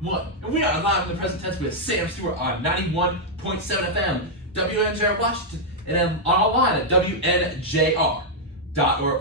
1. And we are live in the present tense with Sam Stewart on 91.7 FM, WNJR Washington, and online at WNJR.org.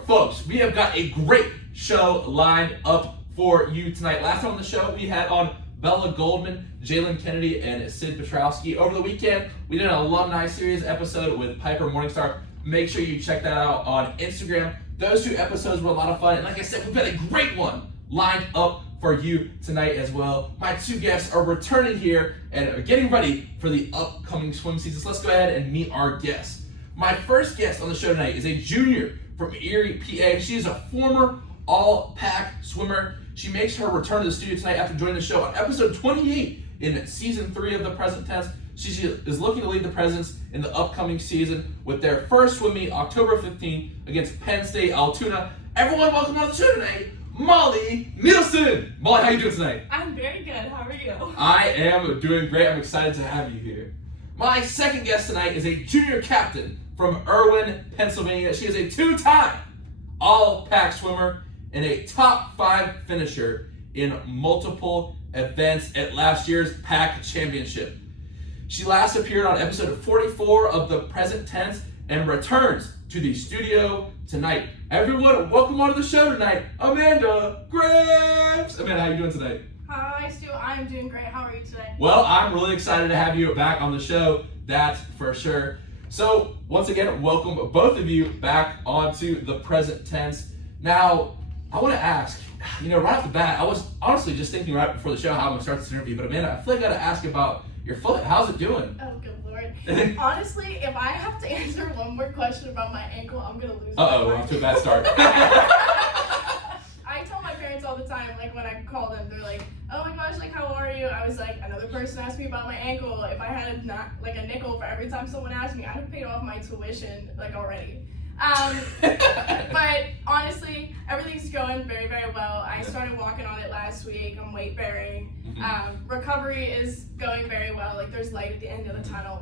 Folks, we have got a great show lined up for you tonight. Last time on the show, we had on Bella Goldman, Jalen Kennedy, and Sid Petrowski. Over the weekend, we did an alumni series episode with Piper Morningstar. Make sure you check that out on Instagram. Those 2 episodes were a lot of fun, and like I said, we've got a great one lined up for you tonight as well. My 2 guests are returning here and are getting ready for the upcoming swim season. So let's go ahead and meet our guests. My first guest on the show tonight is a junior from Erie, PA. She is a former all-pack swimmer. She makes her return to the studio tonight after joining the show on episode 28 in season 3 of the Present Tense. She is looking to lead the Presents in the upcoming season with their first swim meet October 15th against Penn State Altoona. Everyone, welcome on the show tonight, Molly Nielsen. Molly, how you doing tonight? I'm very good. How are you? I am doing great. I'm excited to have you here. My second guest tonight is a junior captain from Irwin, Pennsylvania. She is a 2-time all-pack swimmer and a top 5 finisher in multiple events at last year's pack championship. She last appeared on episode 44 of the Present Tense and returns to the studio tonight. Everyone, welcome onto the show tonight, Amanda Graves. Amanda, how you doing tonight? Hi, Stu. I'm doing great. How are you today? Well, I'm really excited to have you back on the show, that's for sure. So, once again, welcome both of you back onto the Present Tense. Now, I want to ask, right off the bat, I was honestly just thinking right before the show how I'm going to start this interview, but Amanda, I feel like I got to ask about your foot. How's it doing? Oh, good Lord. Honestly, if I have to answer one more question about my ankle, I'm going to lose my Uh-oh, we're mind. off to a bad start. I tell my parents all the time, like when I call them, they're like, oh my gosh, like how are you? I was like, another person asked me about my ankle. If I had a nickel for every time someone asked me, I'd have paid off my tuition like already. But honestly, everything's going very, very well. I started walking on it last week. I'm weight bearing. Recovery is going very well. Like there's light at the end of the tunnel.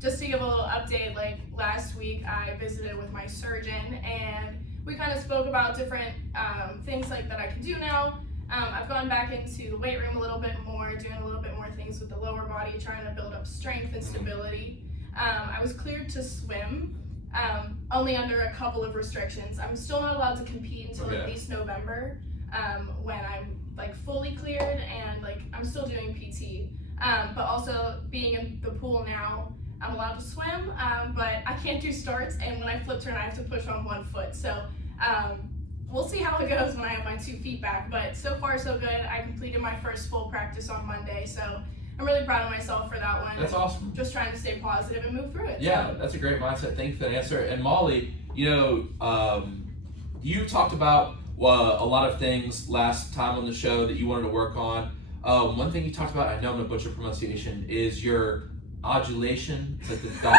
Just to give a little update, like last week I visited with my surgeon and we kind of spoke about different things like that I can do now. I've gone back into the weight room a little bit more, doing a little bit more things with the lower body, trying to build up strength and stability. I was cleared to swim. Only under a couple of restrictions. I'm still not allowed to compete until at least November, when I'm like fully cleared and like I'm still doing PT. But also being in the pool now, I'm allowed to swim, but I can't do starts, and when I flip turn, I have to push on one foot. So we'll see how it goes when I have my 2 feet back. But so far so good. I completed my first full practice on Monday, so I'm really proud of myself for that one. That's awesome. Just trying to stay positive and move through it. Yeah, that's a great mindset. Thank you for the answer. And Molly, you talked about a lot of things last time on the show that you wanted to work on. One thing you talked about, I know I'm going to butcher pronunciation, is your undulation. It's like the dog.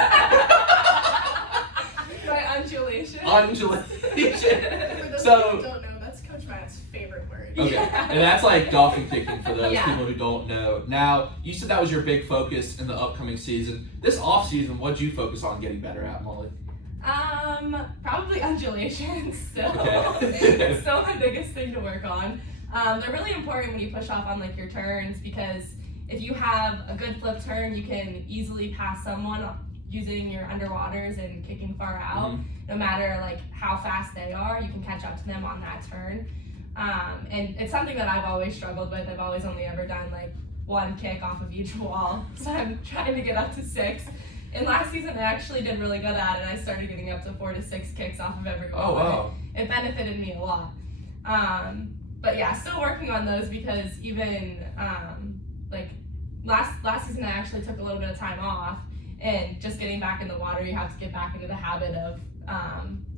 My undulation. Undulation. For those So, who don't know, that's Coach Matt's favorite word. okay, and that's like dolphin kicking for those Yeah. people who don't know. Now, you said that was your big focus in the upcoming season. This off season, what'd you focus on getting better at, Molly? Probably undulations still. Okay. It's still my biggest thing to work on. They're really important when you push off on like your turns, because if you have a good flip turn, you can easily pass someone using your underwaters and kicking far out. No matter like how fast they are, you can catch up to them on that turn. And it's something that I've always struggled with. I've always only ever done like 1 kick off of each wall, so I'm trying to get up to 6. And last season I actually did really good at it. I started getting up to 4 to 6 kicks off of every wall. Oh, wow. It benefited me a lot. But yeah, still working on those, because even like last season I actually took a little bit of time off, and just getting back in the water, you have to get back into the habit of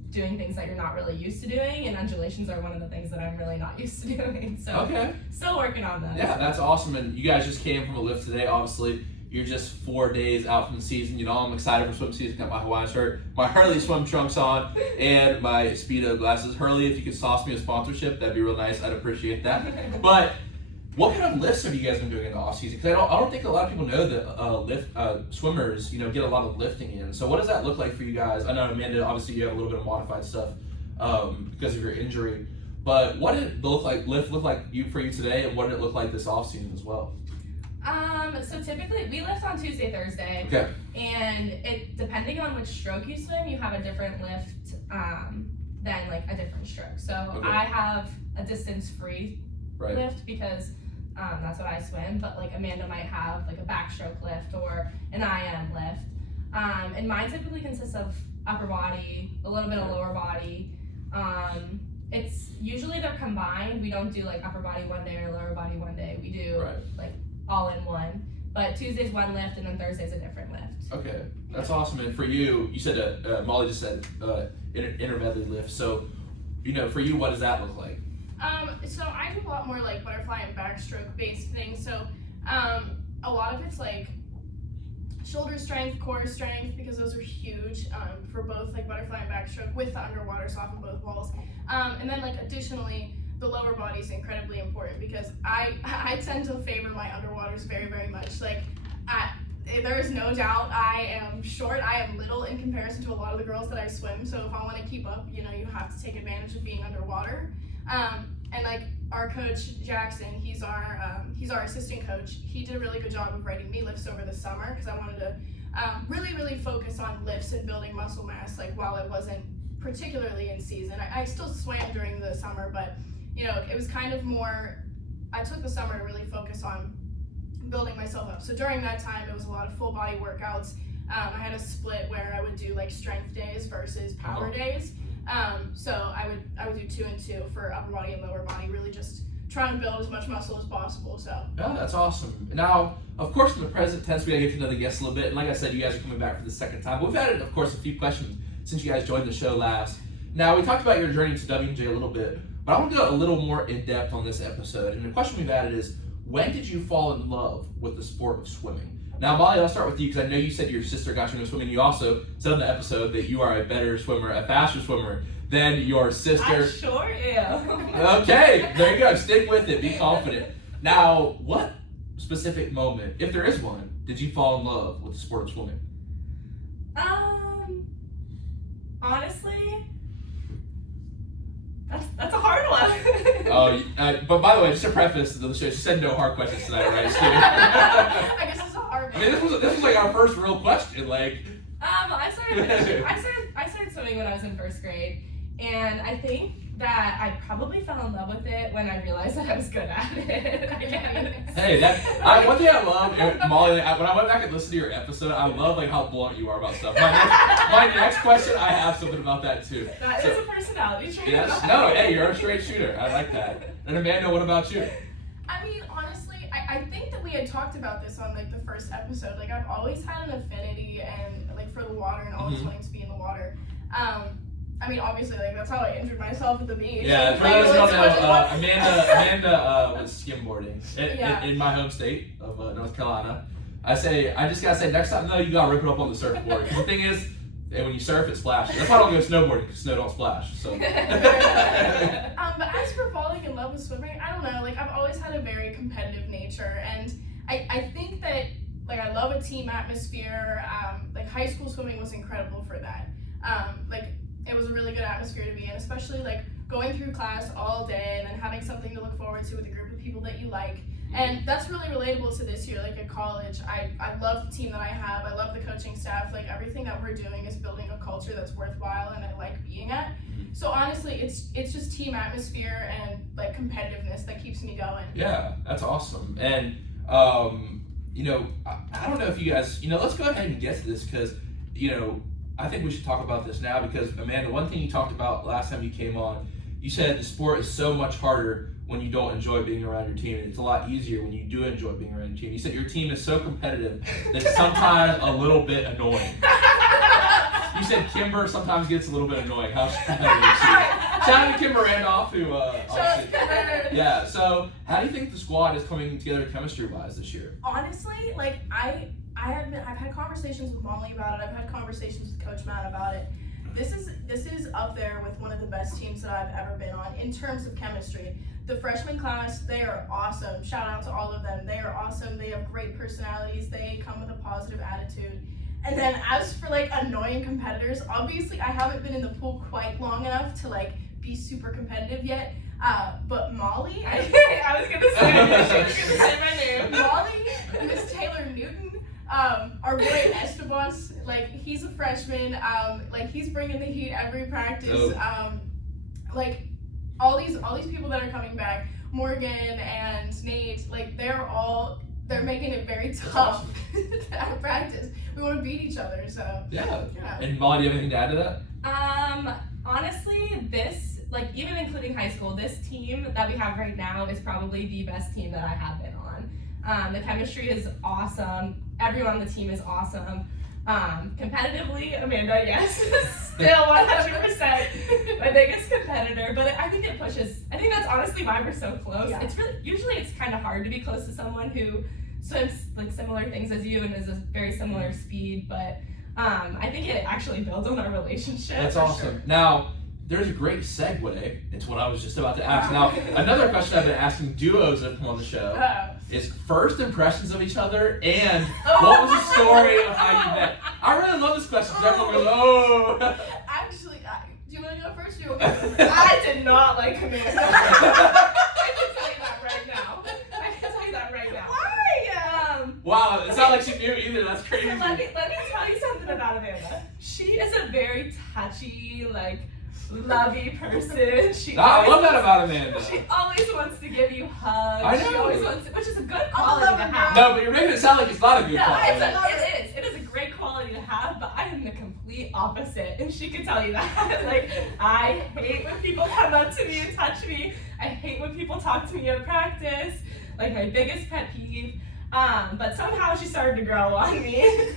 doing things that you're not really used to doing, and undulations are one of the things that I'm really not used to doing. So Okay. Still working on that. Yeah, that's awesome. And you guys just came from a lift today, obviously. You're just 4 days out from the season. I'm excited for swim season. Got my Hawaiian shirt, my Hurley swim trunks on, and my Speedo glasses. Hurley, if you could sauce me a sponsorship, that'd be real nice. I'd appreciate that. But what kind of lifts have you guys been doing in the off season? Because I don't think a lot of people know that swimmers, get a lot of lifting in. So what does that look like for you guys? I know, Amanda, obviously you have a little bit of modified stuff because of your injury. But what did lift look like for you today, and what did it look like this off season as well? So typically we lift on Tuesday, Thursday. Okay. And it depending on which stroke you swim, you have a different lift than like a different stroke. So Okay. I have a distance free Right. lift because that's what I swim, but like Amanda might have like a backstroke lift or an IM lift. And mine typically consists of upper body, a little bit of lower body. It's usually they're combined. We don't do like upper body one day or lower body one day. We do like all in one. But Tuesday's one lift and then Thursday's a different lift. Okay, that's awesome. And for you, you said Molly just said inner medley lift. So, for you, what does that look like? So I do a lot more like butterfly and backstroke based things. So a lot of it's like shoulder strength, core strength, because those are huge for both like butterfly and backstroke with the underwater, so off of both walls. And then like additionally, the lower body is incredibly important because I tend to favor my underwaters very, very much. Like there is no doubt I am short. I am little in comparison to a lot of the girls that I swim. So if I want to keep up, you have to take advantage of being underwater. And like our coach Jackson, he's our assistant coach. He did a really good job of writing me lifts over the summer because I wanted to really, really focus on lifts and building muscle mass. Like while it wasn't particularly in season, I still swam during the summer, but it was kind of more. I took the summer to really focus on building myself up. So during that time, it was a lot of full body workouts. I had a split where I would do like strength days versus power days. So I would do 2 and 2 for upper body and lower body, really just trying to build as much muscle as possible. So yeah, that's awesome. Now, of course, in the present tense, we gotta get to know the guests a little bit. And like I said, you guys are coming back for the second time. We've had, of course, a few questions since you guys joined the show last. Now, we talked about your journey to WJ a little bit, but I want to go a little more in depth on this episode. And the question we've added is, when did you fall in love with the sport of swimming? Now, Molly, I'll start with you because I know you said your sister got you into swimming. You also said on the episode that you are a better swimmer, a faster swimmer than your sister. I sure am. Okay, there you go. Stick with it. Be confident. Now, what specific moment, if there is one, did you fall in love with the sport of swimming? Honestly, that's a hard one. But by the way, just to preface the show, she said no hard questions tonight, right? I guess it's a hard one. I mean, this was like our first real question. Like, I started swimming when I was in first grade, and I think that I probably fell in love with it when I realized that I was good at it. I guess. Hey, one thing I love, Molly, when I went back and listened to your episode, I love like how blunt you are about stuff. My next question, I have something about that too. That is a personality trait. Yes, no, hey, you're a straight shooter. I like that. And Amanda, what about you? I mean, honestly, I think that we had talked about this on like the first episode. Like I've always had an affinity and like for the water and always wanting to be in the water. I mean, obviously, like that's how I injured myself at the beach. Yeah, for those who don't know, Amanda was skimboarding in my home state of North Carolina. I just gotta say, next time though, you gotta rip it up on the surfboard. Because the thing is, when you surf, it splashes. That's why I don't go snowboarding, because snow don't splash. So. But as for falling in love with swimming, I don't know. Like I've always had a very competitive nature, and I think that like I love a team atmosphere. Like high school swimming was incredible for that. Like it was a really good atmosphere to be in, especially like going through class all day and then having something to look forward to with a group of people that you like. And that's really relatable to this year, like at college. I love the team that I have. I love the coaching staff. Like everything that we're doing is building a culture that's worthwhile and I like being at. So honestly, it's just team atmosphere and like competitiveness that keeps me going. Yeah, that's awesome. And I don't know if you guys, let's go ahead and get to this because, I think we should talk about this now because Amanda, one thing you talked about last time you came on, you said the sport is so much harder when you don't enjoy being around your team, and it's a lot easier when you do enjoy being around your team. You said your team is so competitive that it's sometimes a little bit annoying. You said Kimber sometimes gets a little bit annoying. How competitive is she? Shout out to Kimber Randolph, who yeah. So, how do you think the squad is coming together chemistry-wise this year? Honestly, like I've had conversations with Molly about it. I've had conversations with Coach Matt about it. This is up there with one of the best teams that I've ever been on in terms of chemistry. The freshman class, they are awesome. Shout out to all of them. They are awesome. They have great personalities. They come with a positive attitude. And then as for like annoying competitors, obviously I haven't been in the pool quite long enough to like be super competitive yet. But Molly, I was gonna say, she was gonna say my name. Molly, Miss Taylor Newton, our boy Esteban, like he's a freshman, like he's bringing the heat every practice. Like all these people that are coming back, Morgan and Nate, like they're making it very tough at practice. We want to beat each other, so yeah. And Molly, do you have anything to add to that? Honestly, this, like, even including high school, this team that we have right now is probably the best team that I have been on. The chemistry is awesome. Everyone on the team is awesome. Competitively, Amanda, yes, still 100% my biggest competitor, but I think it pushes, I think that's honestly why we're so close. Yeah. Usually it's kind of hard to be close to someone who swims like similar things as you and is a very similar speed, but I think it actually builds on our relationship. That's awesome. Sure. Now, there's a great segue into what I was just about to ask. Now, another question I've been asking duos that come on the show is first impressions of each other and what was the story of how you met? I really love this question because everyone goes, Actually, do you want to go first? Or you want me to go first? I did not like Amanda. I can tell you that right now. Why? Wow, it's not like she knew either. That's crazy. So let me tell you something about Amanda. She is a very touchy, like, lovey person. I love that about Amanda. She always wants to give you hugs. I know. She always wants to, which is a good quality to have. No, but you're making it sound like it's not a good No, quality. it is a great quality to have, but I am the complete opposite, and she could tell you that. Like, I hate when people come up to me and touch me. I hate when people talk to me at practice. Like, my biggest pet peeve. But somehow she started to grow on me.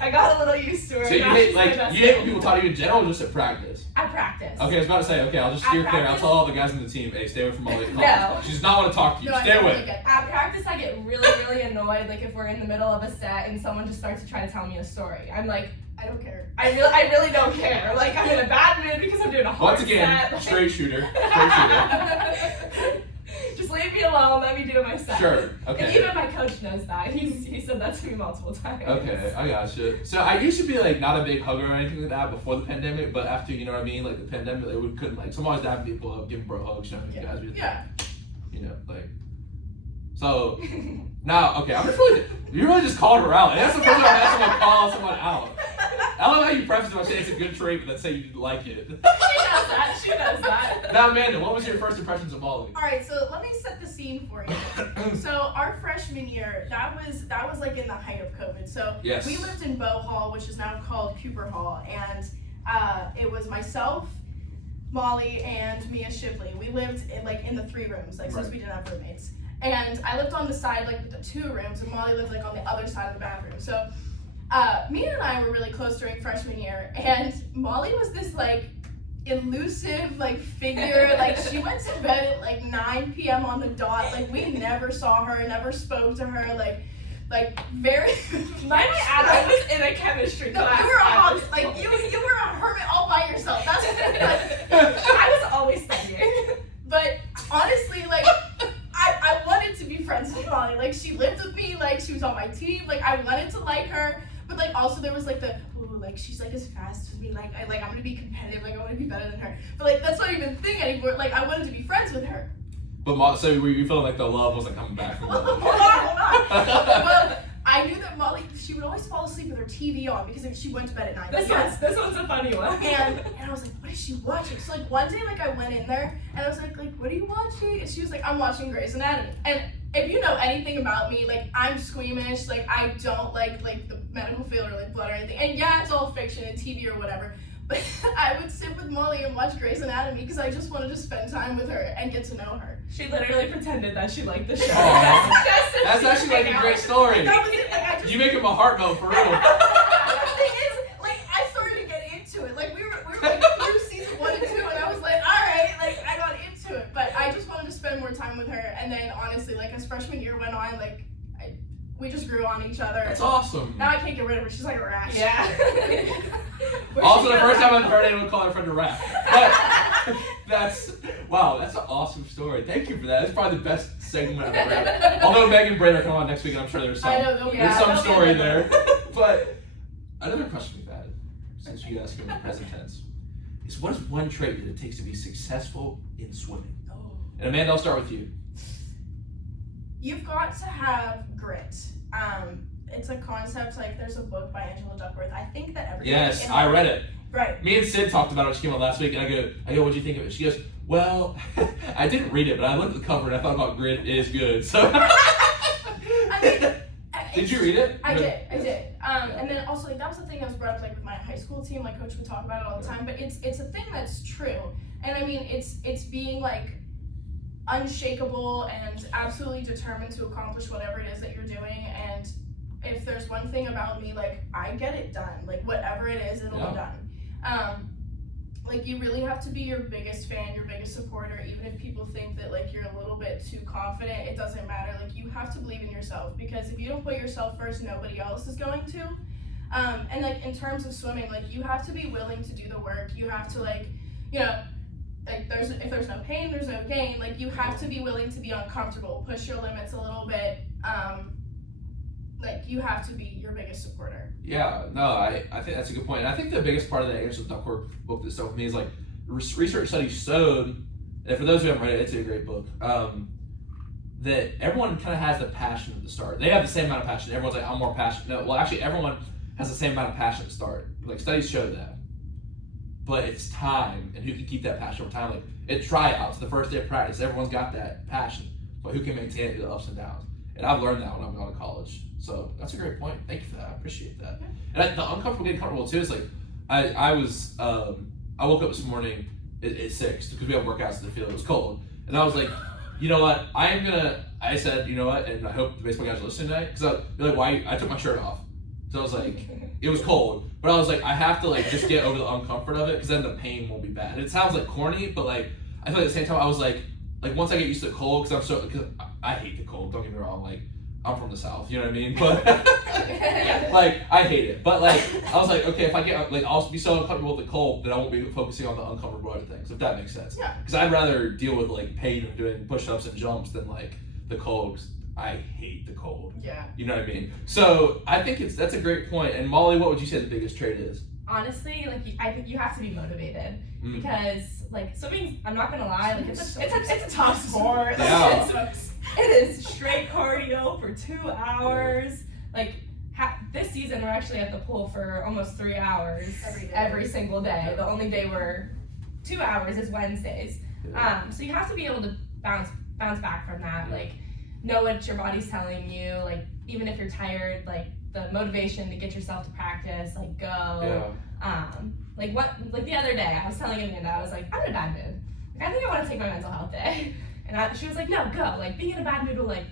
I got a little used to her. So you hate when people talk to you in general or just at practice? At practice. Okay, I was about to say, okay, I'll just steer clear. I'll tell all the guys on the team, hey, stay away from Molly. No. She does not want to talk to you. No, Stay away. At practice, I get really, really annoyed. Like, if we're in the middle of a set and someone just starts to try to tell me a story, I'm like, I don't care. I really don't care. Like, I'm in a bad mood because I'm doing a hard Once again, set. straight shooter. Straight shooter. Just leave me alone. Let me do my set. Sure. Okay. And even my coach knows that. He said that to me multiple times. Okay, I gotcha. So I used to be like not a big hugger or anything like that before the pandemic, but after, you know what I mean, like the pandemic, like, we couldn't, like, some always dapping people up, giving bro hugs, you know, you guys really, you know, like, so now, okay, you really just called her out. And that's the first time I had someone call someone out. I love how you preface it by saying it's a good trait, but then say you didn't like it. She does that. Now, Amanda, what was your first impressions of Molly? All right, so let me set the scene for you. So our freshman year, that was like in the height of COVID. So Yes. we lived in Bow Hall, which is now called Cooper Hall, and it was myself, Molly, and Mia Shipley. We lived in the 3 rooms, like, since we didn't have roommates. And I lived on the side, like, with the 2 rooms, and Molly lived like on the other side of the bathroom. So Mia and I were really close during freshman year, and Molly was this like elusive like figure. Like, she went to bed at like 9 p.m. on the dot. Like, we never saw her, never spoke to her. Like very. Might I add, I was in a chemistry class. You were you were a hermit all by yourself. That's I was always studying. But honestly, like, I wanted to be friends with Molly. Like, she lived with me. Like, she was on my team. Like, I wanted to like her. But like, also there was like like, she's like as fast as me. Like, I'm gonna be competitive. Like, I want to be better than her. But like, that's not even a thing anymore. Like, I wanted to be friends with her. But so were you feeling like the love wasn't coming back from Molly? Hold on. But I knew that Molly, she would always fall asleep with her TV on because she went to bed at 9. This one's a funny one. And I was like, what is she watching? So like one day, like, I went in there and I was like, what are you watching? And she was like, I'm watching Grey's Anatomy. And if you know anything about me, like, I'm squeamish. Like, I don't like the medical field or like blood or anything. And yeah, it's all fiction and TV or whatever. But I would sit with Molly and watch Grey's Anatomy because I just wanted to spend time with her and get to know her. She literally pretended that she liked the show. That's actually like a great story. That was it. Like, You make him a heart melt for real. The thing is, like, I started to get into it. Like, we were like through season 1 and 2, and I was like, all right, like, I got into it. But I just wanted to spend more time with her. And then honestly, like, as freshman year went on, like, we just grew on each other. That's awesome. Now I can't get rid of her. She's like a rash. Yeah. Also, the first time I've heard anyone call her friend a rat. But that's an awesome story. Thank you for that. It's probably the best segment I've ever had. Although Megan and Brayden are coming on next week, and I'm sure there's some story there. But another question we've had, since you guys are in the present tense, is what is one trait that it takes to be successful in swimming? And Amanda, I'll start with you. You've got to have grit. It's a concept, like there's a book by Angela Duckworth. I think that everybody. Yes, I read it. Right. Me and Sid talked about it when she came on last week, and I go, what'd you think of it? She goes, well, I didn't read it, but I looked at the cover and I thought about grit is good. So. I mean, Did you read it? I did. And then also, like, that was the thing that was brought up, like, with my high school team. Like, coach would talk about it all the time. But it's a thing that's true. And I mean, it's being like unshakable and absolutely determined to accomplish whatever it is that you're doing. And if there's one thing about me, like, I get it done. Like, whatever it is, it'll be done. Like, you really have to be your biggest fan, your biggest supporter, even if people think that, like, you're a little bit too confident. It doesn't matter. Like, you have to believe in yourself, because if you don't put yourself first, nobody else is going to. And, like, in terms of swimming, like, you have to be willing to do the work. You have to, like, you know, like, if there's no pain, there's no gain. Like, you have to be willing to be uncomfortable, push your limits a little bit. Like, you have to be your biggest supporter. Yeah, no, I think that's a good point. And I think the biggest part of that Angela Duckworth book that stuck with me is, like, research studies showed, and for those who haven't read it, it's a great book, that everyone kind of has the passion at the start. They have the same amount of passion. Everyone's like, I'm more passionate. No, well, actually, everyone has the same amount of passion at the start. Like, studies show that. But it's time, and who can keep that passion over time. Like, at tryouts, the first day of practice, everyone's got that passion, but who can maintain it through the ups and downs? And I've learned that when I've gone to college. So that's a great point. Thank you for that. I appreciate that. And the uncomfortable getting comfortable too is like, I woke up this morning at 6 because we have workouts in the field. It was cold, and I was like, you know what? I said, you know what? And I hope the baseball guys are listening tonight, because they're like, why? I took my shirt off. So I was like, it was cold, but I was like, I have to like just get over the uncomfort of it, because then the pain won't be bad. And it sounds like corny, but like I feel like at the same time I was like once I get used to the cold, because I hate the cold. Don't get me wrong, like. I'm from the South, you know what I mean? But like, I hate it. But like, I was like, okay, if I get like, I'll be so uncomfortable with the cold that I won't be focusing on the uncomfortable other things, if that makes sense. Yeah. Because I'd rather deal with like pain of doing push-ups and jumps than like the cold. 'Cause I hate the cold. Yeah. You know what I mean? So I think that's a great point. And Molly, what would you say the biggest trait is? Honestly, like, I think you have to be motivated, because like swimming, I'm not gonna lie, like it's a tough sport. Yeah. It is straight cardio for 2 hours. Like this season, we're actually at the pool for almost 3 hours every single day. The only day we're 2 hours is Wednesdays. So you have to be able to bounce back from that. Like, know what your body's telling you. Like, even if you're tired, like the motivation to get yourself to practice, like go. Like the other day, I was telling Amanda, I was like, I'm in a bad mood. Like, I think I want to take my mental health day. And she was like, no, go. Like, being in a bad mood will like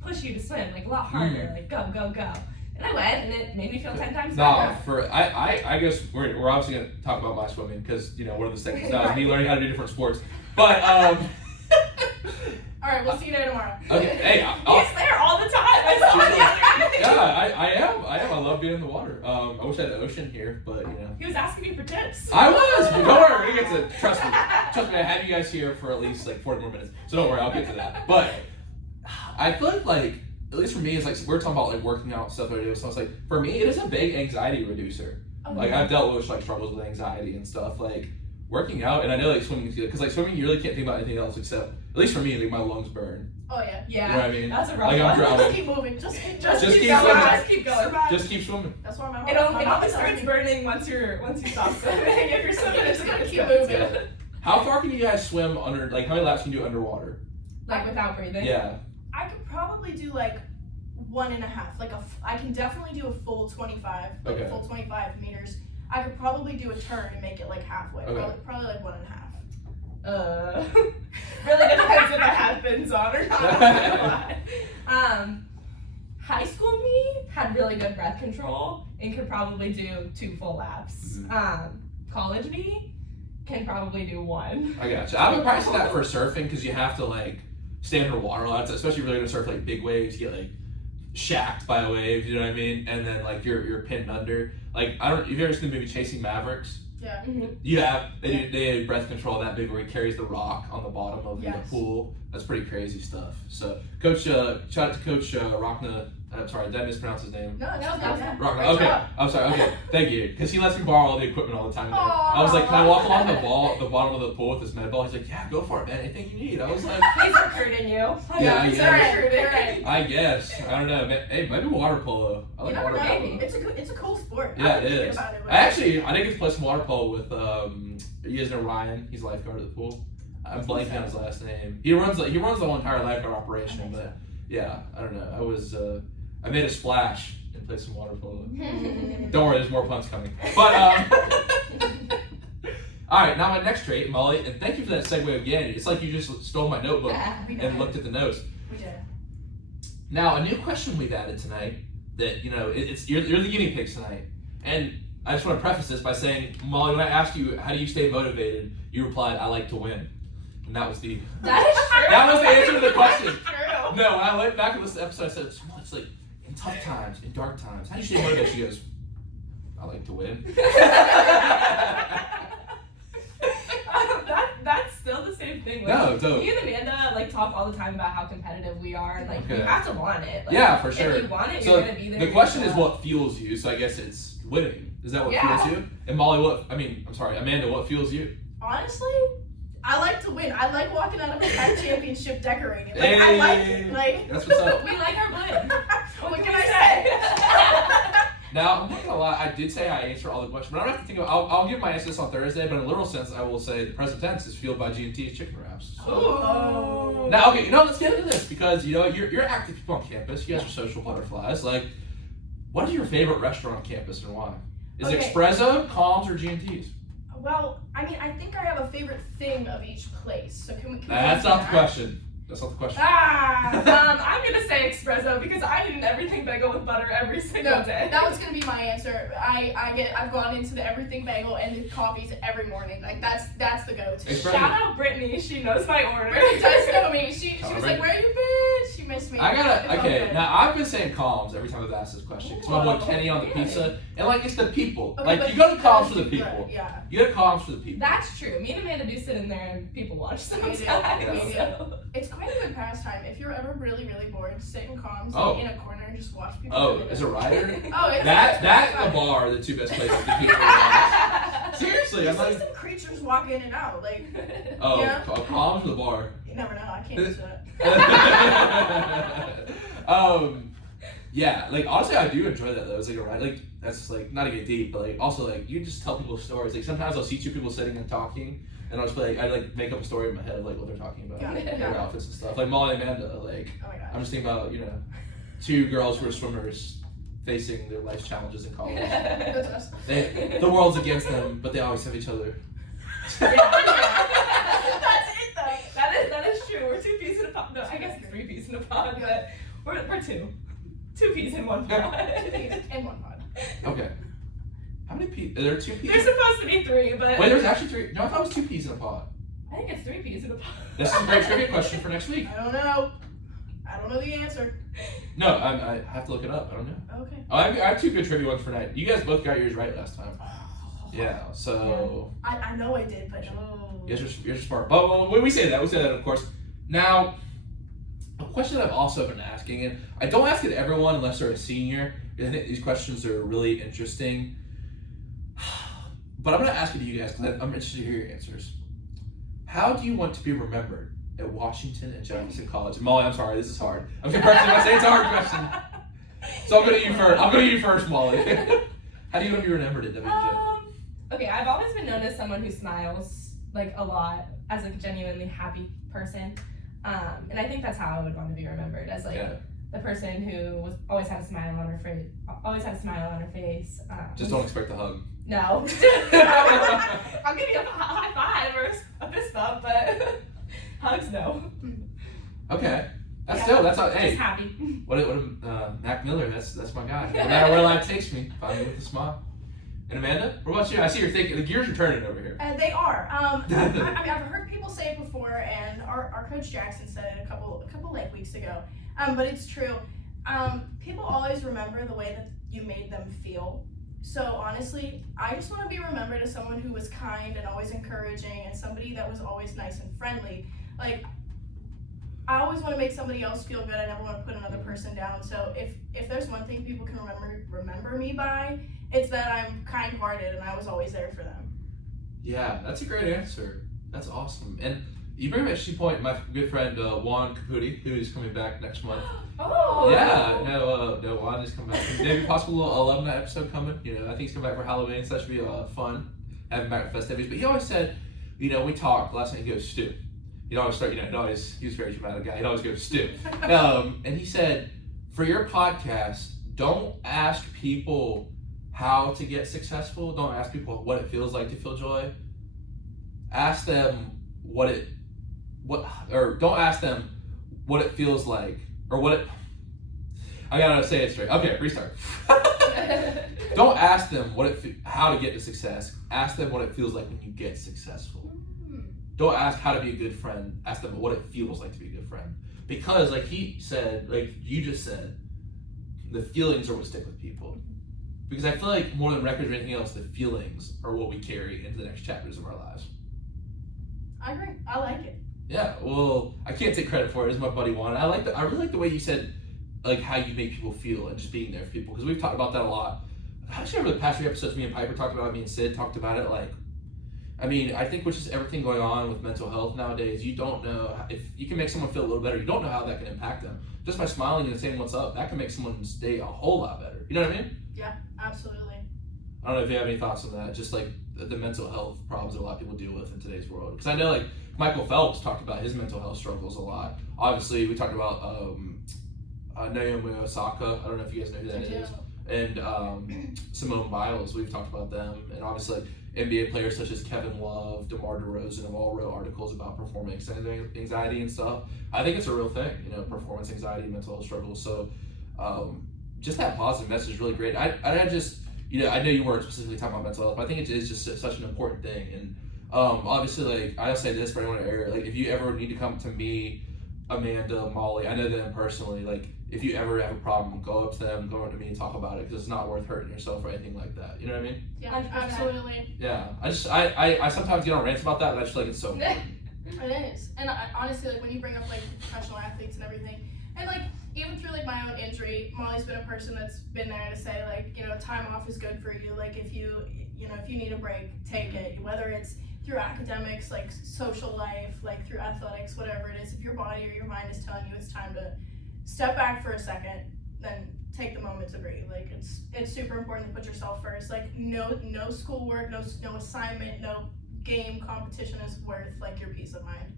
push you to swim like a lot harder. Like, go. And I went, and it made me feel 10 times better. I guess we're obviously gonna talk about my swimming, because you know one of the things now is me learning how to do different sports. But all right, we'll see you there tomorrow. Okay, hey, he's there all the time. I saw him the other day. Yeah, I am. I love being in the water. I wish I had the ocean here, but you know. He was asking me for tips. I was. Don't worry, we get to trust me. Trust me, I had you guys here for at least like 40 more minutes, so don't worry, I'll get to that. But I feel like at least for me, it's like we're talking about like working out and stuff like this. So it's like for me, it is a big anxiety reducer. Like I've dealt with like struggles with anxiety and stuff. Like working out, and I know like swimming is good, because like swimming, you really can't think about anything else except, at least for me, like my lungs burn. Oh yeah. Yeah. You know what I mean? That's a rough like, one. I'm drowning. Just keep moving. Just keep Just keep going. going. Just keep going. Just keep swimming. That's why my It mom only tells starts me. burning once you stop swimming. If you're swimming, it's Just gotta good. keep It's moving. good. How far can you guys swim under? Like how many laps can you do underwater? Like without breathing. Yeah. I could probably do like 1.5. Like I can definitely do a full 25. Like Okay. a full 25 meters. I could probably do a turn and make it like halfway. Okay. Probably like 1.5. Really depends if I have fins on or not. I'm not gonna lie. High school me had really good breath control and could probably do 2 full laps. College me can probably do 1. I gotcha. I've been practicing that for surfing, because you have to like stay underwater a lot, especially if you're really gonna surf like big waves. You get like shacked by a wave, you know what I mean? And then like you're pinned under. Like if you ever seen the movie Chasing Mavericks. Yeah. Yeah, they do breath control that big where he carries the rock on the bottom of the Yes. pool. That's pretty crazy stuff. So, Coach, shout out to Coach Rockna I'm sorry, did I mispronounce his name? No, No, that's no, good. Rock. Great Okay, job. I'm sorry. Okay, thank you. Because he lets me borrow all the equipment all the time. There. Aw. I was like, can I walk along the bottom of the pool with this med ball? He's like, yeah, go for it, man. Anything you need. I was like, He's recruiting you. Yeah, He's yeah. recruiting. I guess. I don't know. Hey, maybe water polo. I like You water never know. polo. It's a cool sport. Yeah, I've been it thinking is. about it, but- I didn't get to play some water polo with you guys know Ryan. He's a lifeguard at the pool. I'm blanking on his last name. He runs the whole entire lifeguard operation. But yeah, I don't know. I made a splash and played some water polo. Don't worry, there's more puns coming. But all right, now my next trait, Molly, and thank you for that segue again. It's like you just stole my notebook and looked at the notes. We did. Now, a new question we've added tonight that, you're the guinea pigs tonight. And I just want to preface this by saying, Molly, when I asked you, how do you stay motivated, you replied, I like to win. And that was the That is true. that was the answer to the question. True. No, when I went back to this episode, I said, it's like, in tough times, in dark times, how do you stay motivated? She goes, I like to win. That's still the same thing. No, don't. Me and Amanda talk all the time about how competitive we are, and you Okay. have to want it. Yeah, for sure. If you want it, So you're gonna be there. the question is what fuels you, so I guess it's winning. Is that what Yeah. fuels you? And Molly, Amanda, what fuels you? Honestly, I like to win. I like walking out of a pack championship decorating. Like, Hey. I like it. Like, That's what's up. We like our win. what can I say? Now, I'm not gonna lie, I did say I answered all the questions, but I don't have to think about I'll give my answers on Thursday, but in a literal sense, I will say the present tense is fueled by G&T's chicken wraps. So. Oh. Now, okay, let's get into this, because, you're active people on campus, you guys are social butterflies, what is your favorite restaurant on campus and why? Is it Okay. Espresso, Calms, or G&T's? Well, I think I have a favorite thing of each place. So can we That's do not the that? question. That's not the question. I'm gonna say espresso because I eat an everything bagel with butter every single No, day. that was gonna be my answer. I've gone into the everything bagel and the coffees every morning. Like that's the go-to. Espresso. Shout out Brittany, she knows my order. Brittany does know me. She was Alright. like, "Where you been?" She missed me. It felt Okay, good. now I've been saying Calms every time I've asked this question, because my boy Kenny on the Really? pizza, and it's the people. Okay, but you go to that Calms was for the too people. good, yeah. You go to Calms for the people. That's true. Me and Amanda do sit in there and people watch sometimes. Yeah. It's quite a good pastime. If you're ever really, really bored, sit in comms in a corner and just watch people. Oh, do it. is it Ryder? Oh, it's That and the bar are the two best places to people watch. Seriously, I'm There's like, some creatures walk in and out. Like, oh, yeah. Calms or the bar? you never know. I can't answer that. Yeah, honestly, I do enjoy that though. It's that's not to get deep, but also you just tell people stories. Sometimes I'll see two people sitting and talking, and I'll just I make up a story in my head of what they're talking about, Yeah. their outfits and stuff. Like Molly and Amanda, Oh my god. I'm just thinking about two girls who are swimmers facing their life challenges in college. That's us. The world's against them, but they always have each other. That's it though. That is true. We're two peas in a pod. No, I guess three peas in a pod, but we're two. Two peas in one pod. In one pod. Okay. How many peas? Are there two peas? There's supposed to be three, but Wait, there's actually three. No, I thought it was two peas in a pod. I think it's three peas in a pod. This is a great trivia question for next week. I don't know. I don't know the answer. No, I have to look it up. I don't know. Okay. Oh, I have two good trivia ones for tonight. You guys both got yours right last time. Yeah, so I know I did, but no. you're just smart. But we say that. We say that, of course. Now, a question that I've also been asking, and I don't ask it to everyone unless they're a senior, because I think these questions are really interesting. But I'm going to ask it to you guys because I'm interested to hear your answers. How do you want to be remembered at Washington and Jefferson College? And Molly, I'm sorry, this is hard. I'm correcting I say it's a hard question. So I'm going to you first. I'm going to you first, Molly. How do you want to be remembered at WJ? Okay, I've always been known as someone who smiles a lot, as a genuinely happy person, and I think that's how I would want to be remembered, as the person who always had a smile on her face. Just don't expect a hug. No. I'll give you a high five or a fist bump, but hugs no. Okay, that's Yeah. still that's all. Hey, Just happy. what Mac Miller? That's my guy. No matter where life takes me, find me with a smile. And Amanda, what about you? I see you're thinking. The gears are turning over here. They are. I mean, I've heard people say it before, and our coach Jackson said it a couple weeks ago. But it's true. People always remember the way that you made them feel. So honestly, I just want to be remembered as someone who was kind and always encouraging, and somebody that was always nice and friendly. I always want to make somebody else feel good. I never want to put another person down. So if there's one thing people can remember me by, it's that I'm kind-hearted and I was always there for them. Yeah, that's a great answer. That's awesome. And you bring up a point, my good friend Juan Caputi, who's coming back next month. Oh. Yeah, no, Juan is coming back. Maybe possible alumni episode coming. You know, I think he's coming back for Halloween, so that should be fun. Having back at festivities. But he always said, you know, we talked last night. He goes, Stu. He'd always start, you know, he was a very dramatic guy. He'd always go, Stu. And he said, for your podcast, don't ask people how to get successful. Don't ask people what it feels like to feel joy. Ask them don't ask them what it feels like I gotta say it straight. Okay, restart. Don't ask them how to get to success. Ask them what it feels like when you get successful. Don't ask how to be a good friend. Ask them what it feels like to be a good friend. Because like he said, like you just said, the feelings are what stick with people. Because I feel like more than records or anything else, the feelings are what we carry into the next chapters of our lives. I agree. I like it. Yeah, well, I can't take credit for it. It's my buddy Juan. I really like the way you said, like how you make people feel and just being there for people. Because we've talked about that a lot. Actually, over the past few episodes, me and Piper talked about it. Me and Sid talked about it. Like, I mean, I think with just everything going on with mental health nowadays, you don't know if you can make someone feel a little better. You don't know how that can impact them. Just by smiling and saying what's up, that can make someone's day a whole lot better. You know what I mean? Yeah, absolutely. I don't know if you have any thoughts on that. Just like the mental health problems that a lot of people deal with in today's world. Because I know like Michael Phelps talked about his mental health struggles a lot. Obviously, we talked about Naomi Osaka. I don't know if you guys know who that is. And Simone Biles. We've talked about them. And obviously, like, NBA players such as Kevin Love, DeMar DeRozan have all wrote articles about performance anxiety and stuff. I think it's a real thing, you know, performance anxiety, mental health struggles. So just that positive message is really great. I just, you know, I know you weren't specifically talking about mental health, but I think it is just such an important thing. And obviously, like, I'll say this for anyone in the area, like, if you ever need to come to me, Amanda, Molly, I know them personally, like, if you ever have a problem, go up to them, go up to me and talk about it, because it's not worth hurting yourself or anything like that. You know what I mean? Yeah, 100%. Absolutely. Yeah. I sometimes get on rants about that, but I just feel like it's so important. It is. And honestly, like, when you bring up, like, professional athletes and everything, and, like, even through, like, my own injury, Molly's been a person that's been there to say, like, you know, time off is good for you. Like, if you need a break, take it. Whether it's through academics, like, social life, like, through athletics, whatever it is, if your body or your mind is telling you it's time to step back for a second, then take the moment to breathe. Like, it's super important to put yourself first. Like, no schoolwork, no assignment, no game competition is worth, like, your peace of mind.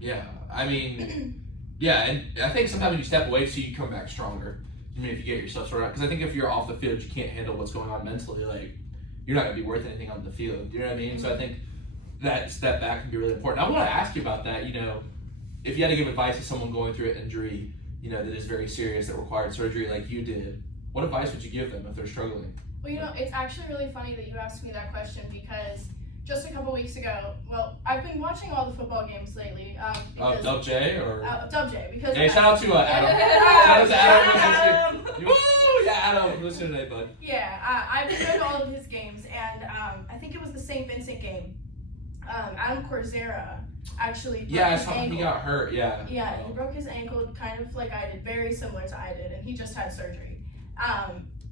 Yeah, I mean, yeah, and I think sometimes when you step away, so you come back stronger. I mean, if you get yourself sorted out, because I think if you're off the field, you can't handle what's going on mentally. Like, you're not gonna be worth anything on the field. You know what I mean? So I think that step back can be really important. I want to ask you about that. You know, if you had to give advice to someone going through an injury, you know, that is very serious, that required surgery like you did, what advice would you give them if they're struggling? Well, you know, it's actually really funny that you asked me that question, because just a couple weeks ago, well, I've been watching all the football games lately. Dubjay or? Dubjay, because... Hey, shout out to Adam. Shout out to Adam. Woo! Yeah, Adam, listen today, bud. Yeah, I've been going to all of his games, and I think it was the St. Vincent game. Adam Corzera actually broke his ankle. He got hurt, yeah. Yeah, he broke his ankle kind of like I did, very similar to I did, and he just had surgery.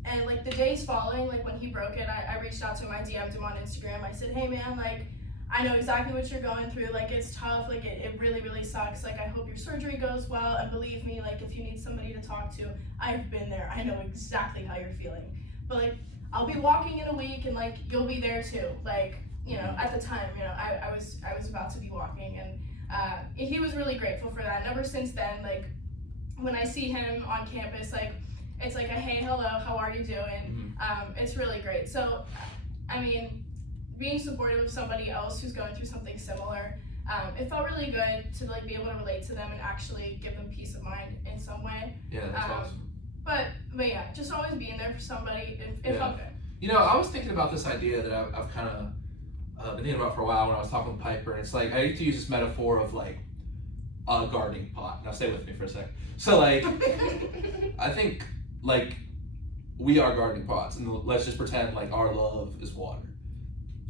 And like the days following, like when he broke it, I reached out to him, I DM'd him on Instagram. I said, hey man, like, I know exactly what you're going through, like it's tough, like it really, really sucks. Like I hope your surgery goes well, and believe me, like if you need somebody to talk to, I've been there. I know exactly how you're feeling. But like, I'll be walking in a week and like you'll be there too. Like, you know, at the time, you know, I was about to be walking, and he was really grateful for that. And ever since then, like when I see him on campus, like it's like a hey, hello, how are you doing? It's really great. So, I mean, being supportive of somebody else who's going through something similar, it felt really good to like be able to relate to them and actually give them peace of mind in some way. Yeah, that's awesome. But yeah, just always being there for somebody, it felt good. You know, I was thinking about this idea that I've kind of been thinking about for a while when I was talking with Piper, and it's like, I used to use this metaphor of like a gardening pot. Now stay with me for a sec. So like, I think like we are gardening pots, and let's just pretend like our love is water.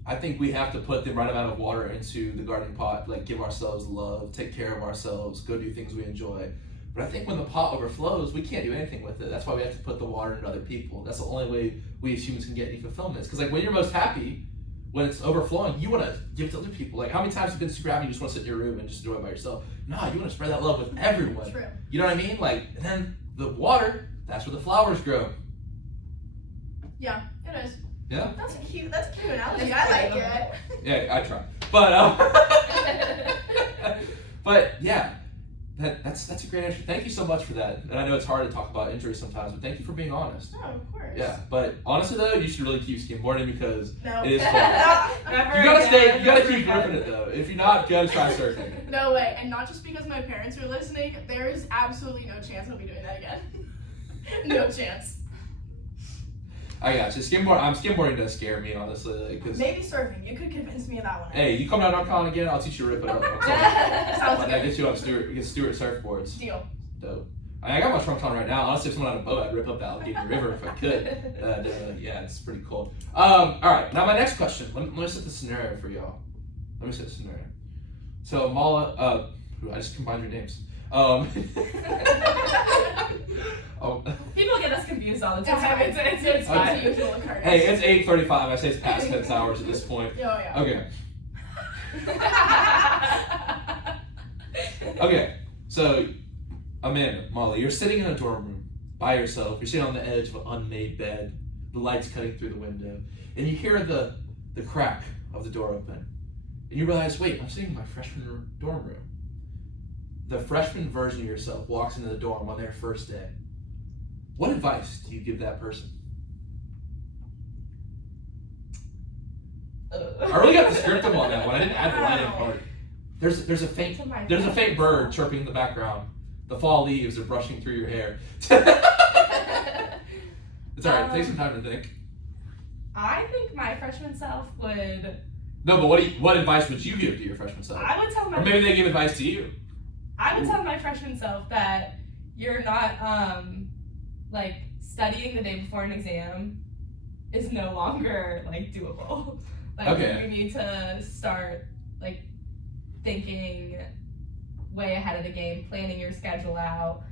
I think we have to put the right amount of water into the gardening pot, like give ourselves love, take care of ourselves, go do things we enjoy. But I think when the pot overflows, we can't do anything with it. That's why we have to put the water into other people. That's the only way we as humans can get any fulfillment. Because like when you're most happy, when it's overflowing, you want to give it to other people. Like how many times have you been super happy, you just want to sit in your room and just enjoy it by yourself? No, you want to spread that love with everyone. True. You know what I mean? Like, and then the water, that's where the flowers grow. Yeah, it is. Yeah. That's a cute analogy. I like it. Yeah, I try. But but yeah, that's a great answer. Thank you so much for that. And I know it's hard to talk about injuries sometimes, but thank you for being honest. No, of course. Yeah, but honestly though, you should really keep skimboarding because No. it is fun. Never You gotta again, you gotta never keep again. gripping it though. If you're not, you gotta try surfing. No way. And not just because my parents are listening, there is absolutely no chance I'll be doing that again. No chance. I got you. Skimboarding does scare me honestly, because Maybe surfing. You could convince me of that one. hey, you come down to North Carolina again, I'll teach you to rip it up. Sounds I good. get you on Stewart surfboards. Deal. Dope. I got my trunk on right now. Honestly, if someone had a boat, I'd rip up the Allegheny River if I could. Yeah, it's pretty cool. All right, now my next question. Let me set the scenario for y'all. Let me set the scenario. So Mala, I just combined your names. People get us confused all the time. fine. It's Okay. fine. Usual occurrence. Hey, it's 8:35. I say it's past 10 hours at this point. Oh, yeah. Okay. Okay. So, Amanda, Molly, you're sitting in a dorm room by yourself. You're sitting on the edge of an unmade bed. The light's cutting through the window, and you hear the crack of the door open, and you realize, wait, I'm sitting in my freshman dorm room. The freshman version of yourself walks into the dorm on their first day. What advice do you give that person? I really got the script on that one. I didn't add the lighting part. There's a faint bird chirping in the background. The fall leaves are brushing through your hair. It's alright. Take some time to think. I think my freshman self would. No, but what advice would you give to your freshman self? I would tell my. Or maybe they give advice to you. I would tell my freshman self that you're not like studying the day before an exam is no longer like doable. Like Okay. you need to start like thinking way ahead of the game, planning your schedule out,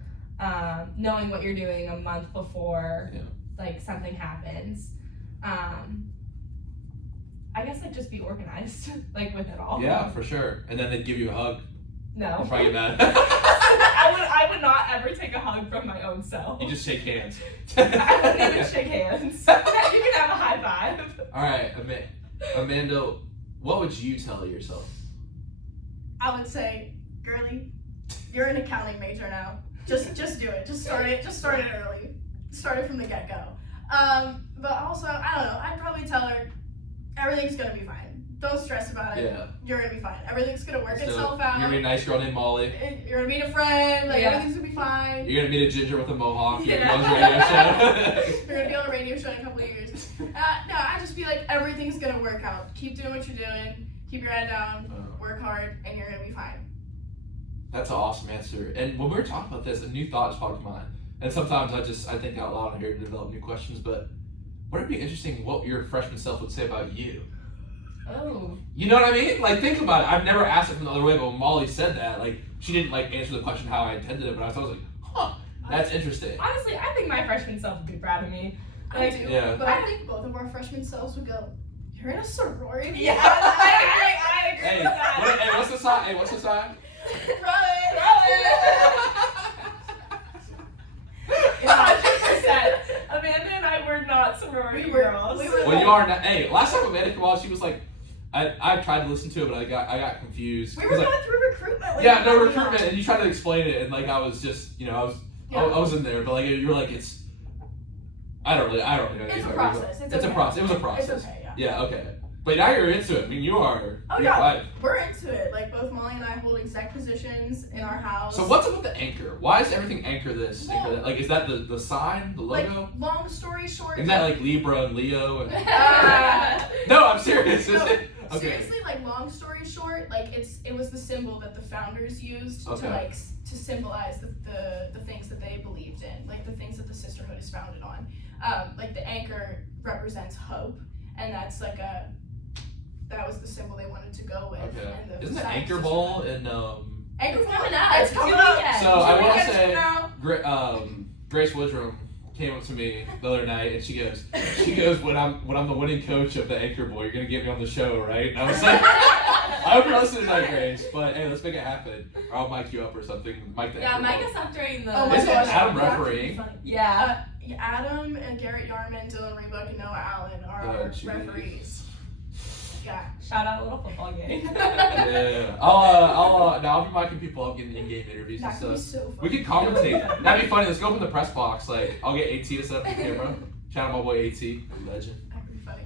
knowing what you're doing a month before like something happens. I guess like just be organized like with it all. Yeah, for sure. And then they'd give you a hug. No. You'd probably get mad. I would not ever take a hug from my own self. You just shake hands. I wouldn't even shake hands. You can have a high five. All right, Amanda, what would you tell yourself? I would say, girly, you're an accounting major now. Just do it. Just start it early. Start it from the get-go. But also, I don't know, I'd probably tell her everything's gonna be fine. Don't stress about it. Yeah. You're gonna be fine. Everything's gonna work itself You're out. gonna meet a nice girl named Molly. You're gonna meet a friend. Like Yeah. everything's gonna be fine. You're gonna meet a ginger with a mohawk. You're Yeah. gonna go on a radio show. You're gonna be on a radio show in a couple of years. No, I just feel like everything's gonna work out. Keep doing what you're doing. Keep your head down. Work hard, and you're gonna be fine. That's an awesome answer. And when we were talking about this, a new thought just popped to mind. And sometimes I think out loud on here to develop new questions. But wouldn't it be interesting what your freshman self would say about you? Oh. You know what I mean? Like, think about it. I've never asked it from the other way, but when Molly said that, like, she didn't like answer the question how I intended it. But I was like, huh, that's interesting. Honestly, I think my freshman self would be proud of me. I do. Yeah. But I think both of our freshman selves would go, "You're in a sorority." Yeah, I agree Hey, with that. what's the sign? Hey, what's the sign? Yeah, 100%. Amanda and I were not sorority girls. Well, you are not. Hey, last time Amanda came on, she was like, I tried to listen to it, but I got confused. We 'Cause, were like, going through recruitment. Like, yeah, no recruitment, and you tried to explain it, and like I was just, I was Yeah. I was in there, but like you're like it's. I don't really know. It's a process. It's a process. It was a process. It's okay, yeah. Yeah. Okay. But now you're into it. I mean, you are. Oh, you're yeah. live. We're into it. Like, both Molly and I hold exec positions in our house. So what's up with the anchor? Why is everything anchor this? Anchor that? Like, is that the sign, the Like, logo? long story short. Isn't that like Libra and Leo? And... Uh, No, I'm serious. Is No, it? Okay. Seriously, like, long story short, like, it was the symbol that the founders used Okay. to symbolize the things that they believed in, like the things that the sisterhood is founded on. Like, the anchor represents hope, and that's like that was the symbol they wanted to go with. Okay. And the Isn't the side Anchor system. Bowl in Anchor It's Bowl? coming up. It's It's coming two up. weekends. So I want to Weekends say, now. Grace Woodrum came up to me the other night and she goes, when I'm the winning coach of the Anchor Bowl, you're gonna get me on the show, right? And I was like, I hope you're listening to that, Grace, but hey, let's make it happen. Or I'll mic you up or something. Mic the Yeah, Anchor mic Bowl. us up during the. Oh my Isn't gosh, Adam that would be refereeing? funny. Yeah. Adam and Garrett Yarman, Dylan Reebok, and Noah Allen are Oh, our jeez. referees. Yeah. Shout out a little football game. Yeah. I'll be micing people up, getting in-game interviews and That could be stuff. so We funny. could commentate. That'd be funny. Let's go up in the press box. Like, I'll get AT to set up the camera. Shout out my boy AT, legend. That could be funny.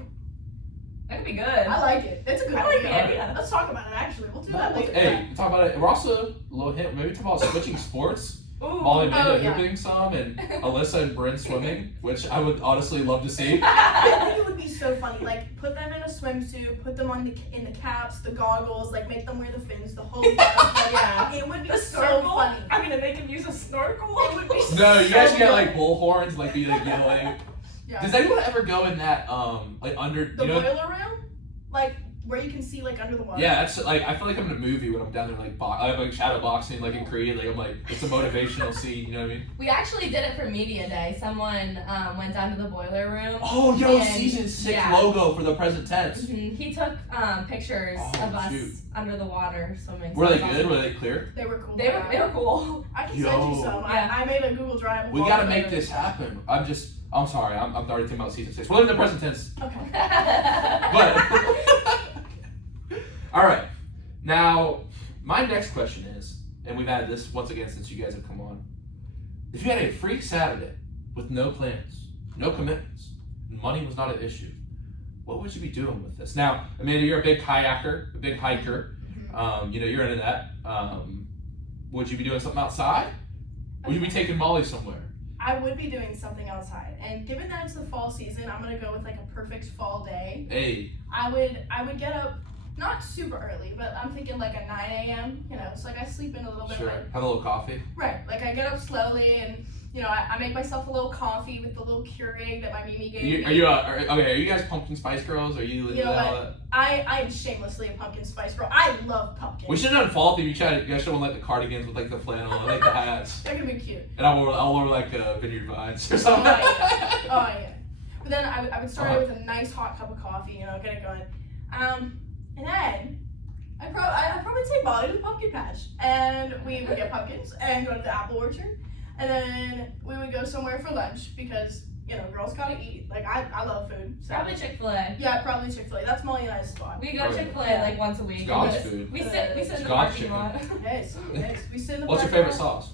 That could be good. I like it. It's a good I like idea. the idea. Let's talk about it, actually. We'll do that later. Hey, talk about it. We're also a little hint. Maybe talk about switching sports. Ooh. Molly and Amanda yeah. hooping some, and Alyssa and Bryn swimming, which I would honestly love to see. I think it would be so funny. Like, put them in a swimsuit, put them on in the caps, the goggles, like make them wear the fins, the whole thing. Yeah. It would be The so snorkel? funny. I'm gonna make him use a snorkel. It would be No, you guys so should get good. like bullhorns, like be like yelling. Yeah. Does anyone ever go in that like under? The You know, boiler room, like where you can see like under the water. yeah, that's like I feel like I'm in a movie when I'm down there like I have like shadow boxing like in Creed. Like I'm like it's a motivational scene. You know what I mean? We actually did it for media day. Someone went down to the boiler room. Oh, yo, And- season 6 yeah. logo for the present tense. He took pictures Oh, of us shoot. under the water swimming. Were So they it was good? awesome. Were they clear? They were cool. They were cool. I can Yo. send you some. Yeah. I made a Google Drive. of We all gotta the make photos. this happen. I'm sorry. I'm already thinking about season 6. Well, in the present tense. Okay. But all right. Now, my next question is, and we've had this once again since you guys have come on. If you had a free Saturday with no plans, no commitments, and money was not an issue, what would you be doing with this? Now, Amanda, you're a big kayaker, a big hiker. You know, you're into that. Would you be doing something outside? Would you be taking Molly somewhere? I would be doing something outside, and given that it's the fall season, I'm gonna go with like a perfect fall day. Hey, I would get up not super early, but I'm thinking like at 9 a.m. You know, so like I sleep in a little bit. sure. Like, Have a little coffee. right, like I get up slowly, and you know I make myself a little coffee with the little Keurig that my Mimi gave me. Are you guys pumpkin spice girls? Are you into You know all what? that? I am shamelessly a pumpkin spice girl. I love pumpkin. We should have done fall theme. You guys should have worn like the cardigans with like the flannel and like the hats. That could be cute. And I'll wear like vineyard vines or Oh something. yeah. Oh yeah. But then I would start Uh-huh. it with a nice hot cup of coffee, you know, get it going. And then I'd probably take Molly to the pumpkin patch, and we would get pumpkins and go to the apple orchard, and then we would go somewhere for lunch because you know girls gotta eat. Like I love food. So. Probably Chick-fil-A. Yeah, probably Chick-fil-A. That's Molly and I's spot. We go Oh, yeah. Chick-fil-A like once a week. It's God's We just- food. We sit in the It's God's parking chicken. lot. Yes, yes. We sit in the What's your parking favorite lot. sauce?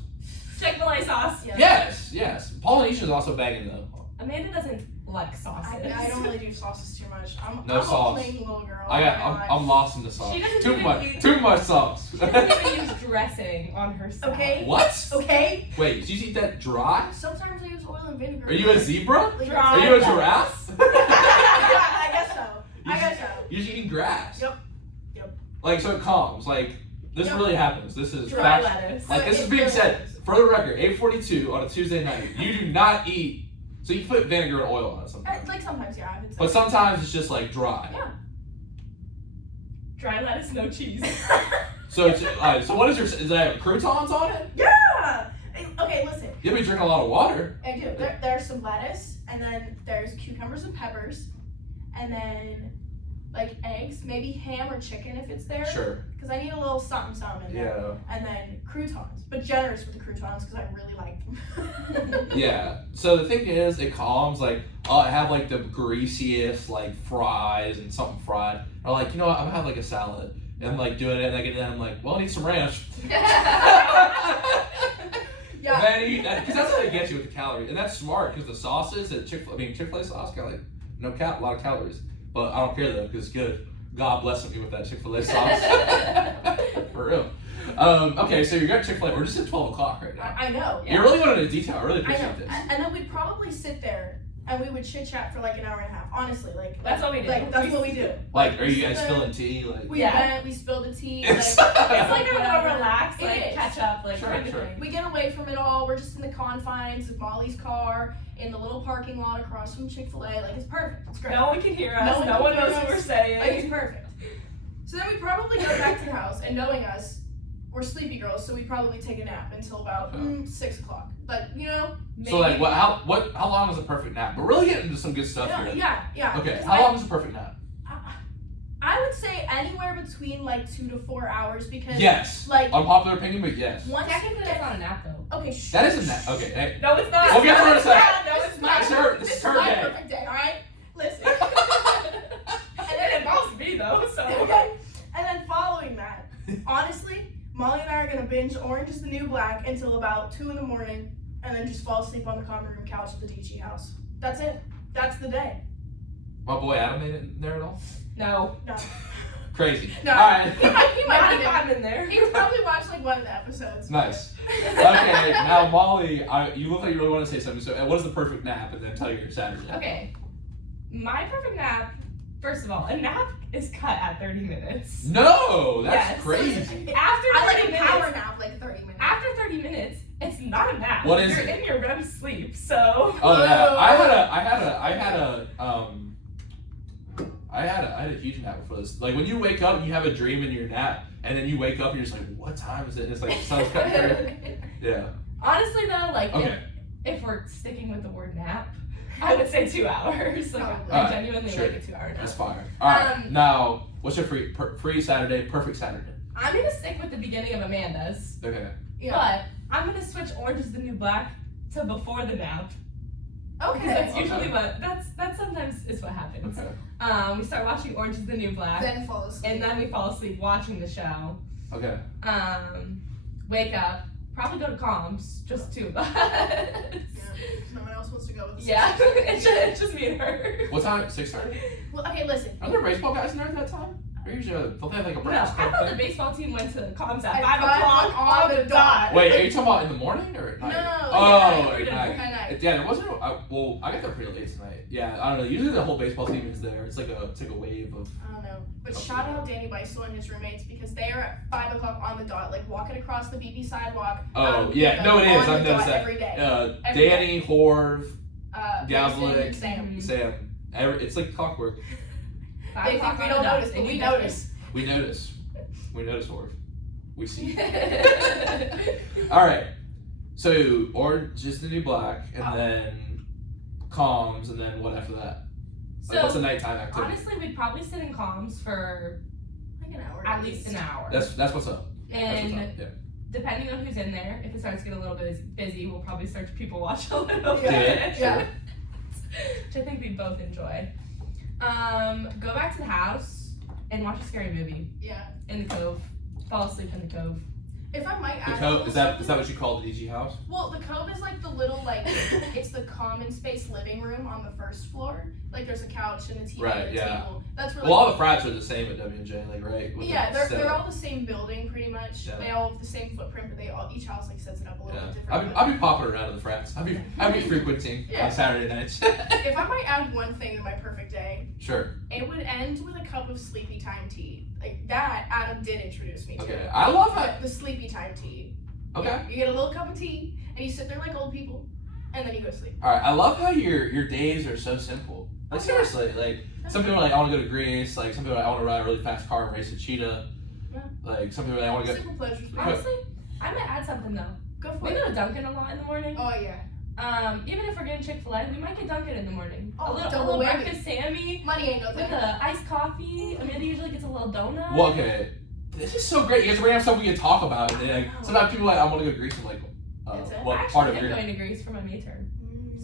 Chick-fil-A sauce. Yeah. Yes. Polynesia's also banging though. Amanda doesn't like sauces. I don't really do sauces too much. I'm No a sauce. plain little girl. I'm lost in the sauce. She doesn't Too even much. eat- Too much sauce. She doesn't even use dressing on her salad. Okay. What? Okay. Wait, did you eat that dry? Sometimes I use oil and vinegar. Are you a zebra? Like, Dry. Are you a giraffe? I guess so. I guess so. You're just eating grass. Yep. Yep. Like so it calms. Like this Yep. really happens. This is Dry fact. lettuce. Like this is It being really said. is. For the record, 8:42 on a Tuesday night. You do not eat. So you put vinegar and oil on it sometimes. Like sometimes, yeah, I would say. But sometimes it's just like dry. Yeah. Dry lettuce, no cheese. So it's, so what is your? Is that croutons on it? Yeah. Okay, listen. You'll be drinking a lot of water. I do. There's some lettuce, and then there's cucumbers and peppers, and then like eggs, maybe ham or chicken if it's there. Sure. Because I need a little something in there. Yeah. And then croutons, but generous with the croutons because I really like them. Yeah. So the thing is, it calms. Like I have like the greasiest like fries and something fried. Or like, you know what? I'm gonna have like a salad. And I'm like doing it, and I get done. I'm like, well, I need some ranch. Yeah. And then I eat that because that's how they get you with the calories, and that's smart because the sauces at Chick-fil-A sauce got like a lot of calories, but I don't care though because it's good. God bless me with that Chick-fil-A sauce. For real. Okay, so you're at Chick-fil-A. We're just at 12 o'clock right now. I know. Yeah. You're really going into detail. I really I know. appreciate this. And then we'd probably sit there and we would chit chat for like an hour and a half. Honestly, like That's what we do. Like that's what we do. Like, are we you sit guys there, spilling tea? Like, We Yeah. went, we spilled the tea. It's- Like, It's like a more whatever. relaxed, It like is. catch up, like Sure, kind of sure. thing. We get away from it all. We're just in the confines of Molly's car in the little parking lot across from Chick-fil-A. Like it's perfect. It's great. No one can hear us. No one No can one hear knows what us. we're Like saying. it's perfect. So then we probably go back to the house, and knowing us, we're sleepy girls, so we probably take a nap until about 6 o'clock. But maybe. So like, how long is a perfect nap? But really getting into some good stuff here. Yeah. Okay, how long is a perfect nap? I would say anywhere between like 2 to 4 hours because Yes. like Unpopular opinion, but yes. Technically, that's not a nap though. Okay, That is a nap. Okay. Hey. No, it's not. We'll get to her in a second. No, it's my not. This is her my day. perfect day. All right, listen. And it involves me though, so. Okay. And then following that, honestly, Molly and I are gonna binge Orange Is the New Black until about 2 in the morning, and then just fall asleep on the common room couch at the DG house. That's it. That's the day. My boy Adam made it in there at all? No. Crazy. No. All right. He might Not be if I'm in there. He probably watched like one of the episodes. Nice. Okay, now Molly, you look like you really want to say something. So, what is the perfect nap, and then tell your Saturday. Okay. My perfect nap. First of all, a nap is cut at 30 minutes. No, that's Yes. crazy. After 30 I like a minutes. power nap like 30 minutes. After 30 minutes, it's not a nap. What is You're it? in your REM sleep, so. Oh yeah, I had a huge nap before this. Like when you wake up, you have a dream in your nap, and then you wake up and you're just like, what time is it? And it's like the sun's cutting through. Yeah. Honestly though, like Okay. if we're sticking with the word nap, I would say 2 hours. Like Probably. I genuinely Sure. like a 2 hour nap. That's fire. All right. Now, what's your free Saturday? Perfect Saturday. I'm gonna stick with the beginning of Amanda's, Okay. Yeah. but I'm gonna switch Orange Is the New Black to before the nap. Because Okay. that's usually that sometimes is what happens. Okay. We start watching Orange Is the New Black, Then fall asleep. and then we fall asleep watching the show. Okay. Wake up, probably go to comms, just 2 of us. No one else wants to go with us. Yeah, it's just me and her. What time? 6:30. Well, okay, listen. Are there baseball guys in there at that time? Or usually don't they have like a No, I practice club thought the thing? baseball team went to comms At at 5 5 o'clock on the dot. Wait, are you talking about in the morning or at night? No, Oh, at at night. night. At night. Yeah, there wasn't. Well, I got there pretty late tonight. Yeah, I don't know. Usually the whole baseball team is there. It's like a wave of. I don't know. But Okay. shout out Danny Beisel and his roommates because they are at 5 o'clock on the dot, like walking across the BP sidewalk. Oh yeah, no, it is. on I've the noticed dot that. every day. Danny, Horv, Mason, Gazlick, Sam. Sam. It's like clockwork. 5 They o'clock think we on don't the dot. notice, They but we need notice. We notice. We notice Horv. We see. that. All right. So, or just the new black, and then comms, and then what after that? Like, So, what's a nighttime activity? Honestly, we'd probably sit in comms for Like an hour. at least an hour. That's what's up. That's and what's up. Yeah. depending on who's in there, if it starts getting a little bit busy, we'll probably start to people watch a little bit. Yeah. Sure. Which I think we both enjoy. Go back to the house and watch a scary movie Yeah. in the cove. Fall asleep in the cove. If I might The add. Cove, is that what you call the DG house? Well, the Cove is like the little, like, it's the common space living room on the first floor. Like, there's a couch and a TV Right, and a yeah. table. That's really. Well, all the frats are the same at WJ, like right? With Yeah, the they're setup. all the same building pretty much. Yeah. They all have the same footprint, but they all each house like sets it up a little Yeah. bit different. I'll be popping around to the frats. I'll be frequenting Yeah. on Saturday nights. If I might add one thing to my perfect day, Sure. it would end with a cup of sleepy time tea. Like that, Adam did introduce me to. Okay. I love that. The sleepy time tea. Okay. Yeah, you get a little cup of tea, and you sit there like old people, and then you go to sleep. All right. I love how your days are so simple. Like Oh, yeah. seriously, like some people are like I want to go to Greece. Like some people are like I want to ride a really fast car and race a cheetah. Yeah. Like some people are like I want to go. Simple pleasures. Okay. Honestly, I might add something though. Go for We it. go to Dunkin' a lot in the morning. Oh yeah. Even if we're getting Chick-fil-A, we might get Dunkin' in the morning. Oh, a little double whammy. breakfast Sammy Money ain't no with thing. a iced coffee. Amanda usually gets a little donut. Well, okay. This is so great. You guys are bringing up stuff we can talk about. And then, like, sometimes people are like I want to go to Greece. I'm like, That's it. what I part actually of am your? going to Greece for my May term.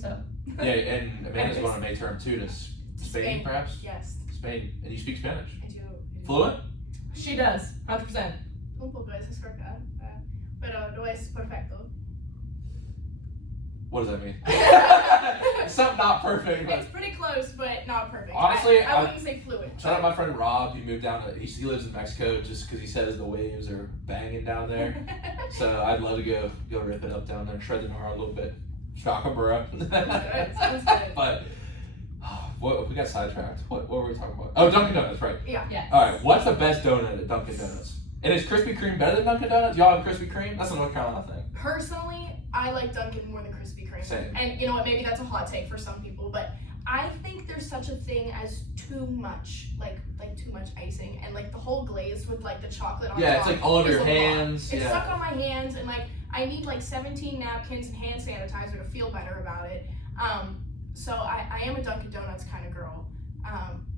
So. Yeah, and Amanda's going on May term too to Spain, Spain. perhaps. Yes, Spain, and you speak Spanish. I do. Fluent? She does, 100%. Un poco es correcto, pero no es perfecto. What does that mean? Something not perfect. But It's pretty close, but not perfect. Honestly, I wouldn't say fluent. shout out my friend Rob. He moved down to. He lives in Mexico just because he says the waves are banging down there. So I'd love to go rip it up down there, shred the gnar a little bit. Chocobura. Sounds good. But what we got sidetracked. What were we talking about? Oh, Dunkin' Donuts, right? Yes. All right. What's the best donut at Dunkin' Donuts? And is Krispy Kreme better than Dunkin' Donuts? Y'all have Krispy Kreme? That's a North Carolina thing. Personally, I like Dunkin' more than Krispy Kreme. Same. And you know what? Maybe that's a hot take for some people, but I think there's such a thing as too much, like too much icing, and like the whole glaze with like the chocolate on top. Yeah, it's like all over your is a lot. hands. It's Yeah. stuck on my hands, and like I need like 17 napkins and hand sanitizer to feel better about it. So I am a Dunkin' Donuts kind of girl.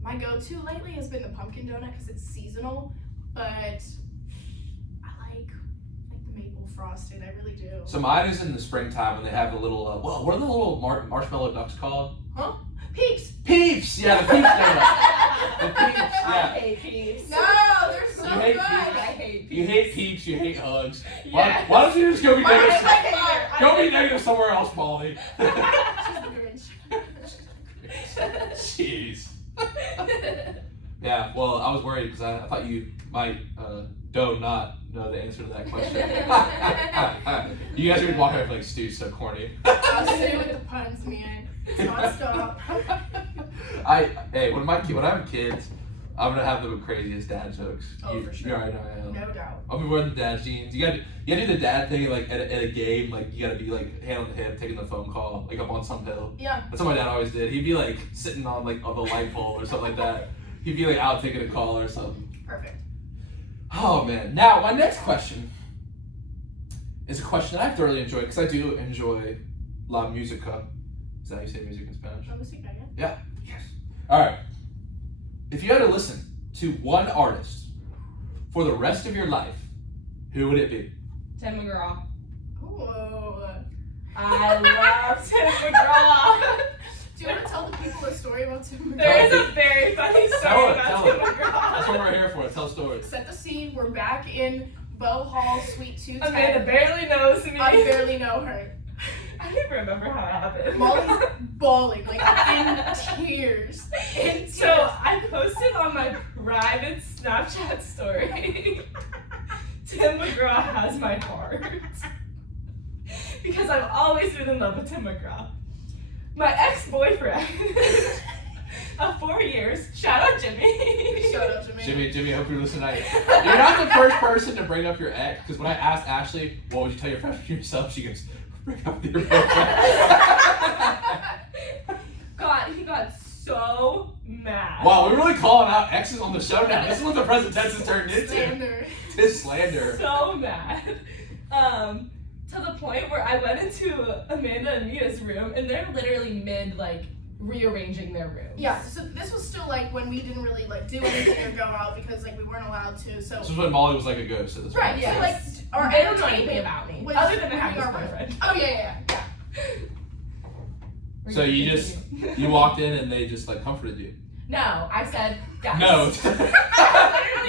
My go-to lately has been the pumpkin donut because it's seasonal, but I like the maple frosted. I really do. So mine is in the springtime when they have the little, what are the little marshmallow ducks called? Huh? Peeps. Peeps! Yeah, the Peeps donut. The Peeps, I yeah. hate Peeps. No, they're so You hate good. I hate Peeps. You hate Peeps, you hate hugs. Yeah. Why don't you just go be Mine negative? is my favorite. Go be negative somewhere else, Molly. She's the Grinch. Jeez. Yeah, well, I was worried because I thought you might not know the answer to that question. You guys are walking around like Stu's so corny. I'll stay with the puns, man. It's non-stop. Hey, when I have kids, I'm gonna have the craziest dad jokes. Oh, for sure. You already know I am. No doubt. I'll be wearing the dad jeans. You gotta do the dad thing like at a game, like you gotta be like hand on the hip, taking the phone call, like up on some hill. Yeah. That's what my dad always did. He'd be like sitting on like on the light pole or something like that. He'd be like out taking a call or something. Perfect. Oh man. Now my next question is a question that I thoroughly enjoy because I do enjoy la música. Is that how you say music in Spanish? Musica, yeah. Yeah. Yes. All right. If you had to listen to one artist for the rest of your life, who would it be? Tim McGraw. Ooh. I love Tim McGraw. Do you want to tell the people a story about Tim McGraw? There is a very funny story Tell it, about tell Tim it. McGraw. That's what we're here for. Tell stories. Set the scene. We're back in Bow Hall, Suite 210. Amanda barely knows me. I barely know her. I don't even remember how it happened. Molly's bawling, like in tears. In So I posted on my private Snapchat story, Tim McGraw has my heart. Because I've always been in love with Tim McGraw. My ex-boyfriend of 4 years, shout out Jimmy. Shout out to me. Jimmy, I hope you're listening. You're not the first person to bring up your ex, because when I asked Ashley, what would you tell your freshman year self, she goes, bring up your boyfriend. God, he got so mad. Wow, we're really calling out exes on the show now. This is what the present tense has turned into. Slander. It's slander. So mad. To the point where I went into Amanda and Mita's room and they're literally mid like rearranging their room. Yeah, so this was still like when we didn't really like do anything or go out because like we weren't allowed to. So This was when Molly was like a ghost at this point. right, Yes. so like our They don't know anything entertainment about me was other than I moving have this our room. boyfriend. Oh yeah. So you just, you walked in and they just like comforted you. No, I said, guys. No. Literally,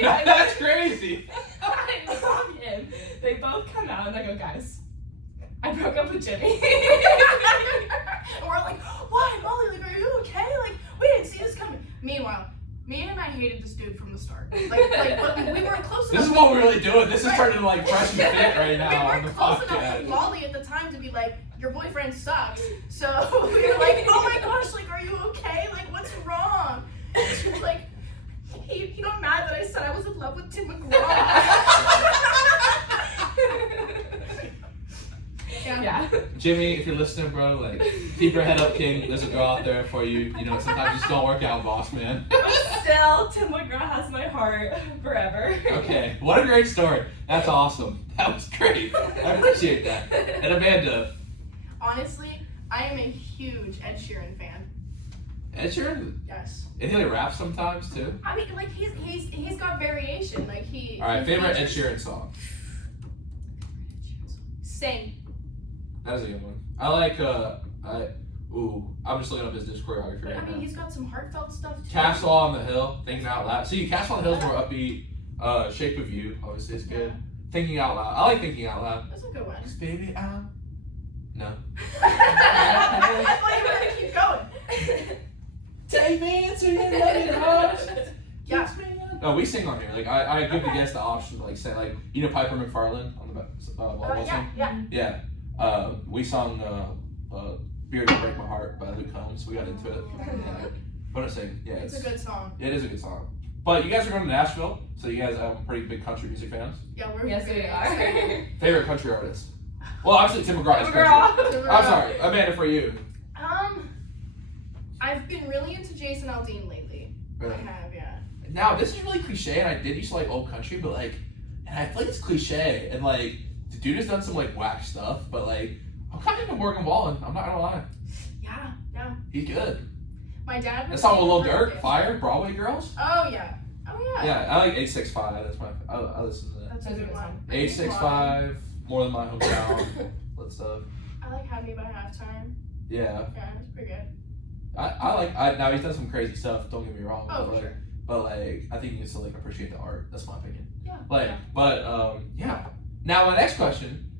No, that's crazy. I walk in, they both come out and I go, guys, I broke up with Jimmy. And we're like, why, Molly? Like, are you okay? Like, we didn't see this coming. Meanwhile, me and I hated this dude from the start. But we weren't close enough. This is what we're really doing. This is turning into like fresh and fit right now We on weren't the close enough podcast. with Molly at the time to be like, your boyfriend sucks. So we were like, oh my gosh, like, are you okay? Like, what's wrong? And she was like, he got mad that I said I was in love with Tim McGraw. Yeah. Jimmy, if you're listening, bro, like, keep your head up, King. There's a girl out there for you. You know, sometimes you just don't work out, boss man. Still, Tim McGraw has my heart forever. Okay, what a great story. That's awesome. That was great. I appreciate that. And Amanda, Honestly, I am a huge Ed Sheeran fan. Ed Sheeran, Yes. and he like raps sometimes too. I mean, like, he's got variation. Like, he... All right, he favorite Ed features- Sheeran song. Sing. That is a good one. I like I'm just looking up his discography But I right mean, now. he's got some heartfelt stuff too. Castle on the Hill, Thinking Out Loud. See, Castle on the Hill is more upbeat. Shape of You, obviously, is good. Thinking Out Loud. I like Thinking Out Loud. That's a good one. 'Cause baby, no. I thought you were gonna keep going. Take me into your loving arms. Yeah. No, we sing on here. Like I give the guests the option to like say like Piper McFarlane on the back. Yeah. Yeah. We sung "Beer Don't Break My Heart" by Luke Combs. We got into it. What I sing? Yeah, It's a good song. It is a good song. But you guys are going to Nashville, so you guys are pretty big country music fans. Yeah, we're Yes, we are. Favorite country artist? Well, obviously Tim McGraw is Tim country. McGraw. I'm sorry, Amanda, for you. I I've been really into Jason Aldean lately. Really? I have, yeah. Now, this is really cliche, and I did used to like old country, but like, and I feel like it's cliche, and like, the dude has done some like whack stuff, but like, I'm kind of into Morgan Wallen. I'm not gonna lie. Yeah. He's good. My dad That was song with Lil saying Durk, birthday. Fire, Broadway Girls. Oh yeah. Yeah, I like 865. That's my. I listen to that. That's a good one. 865, More Than My Hometown, that stuff. I like Have Me by Halftime. Yeah, Yeah, it's pretty good. now he's done some crazy stuff. Don't get me wrong. Oh, but, like, sure. but like, I think you need to like appreciate the art. That's my opinion. Yeah. Like, yeah. but yeah. Now my next question,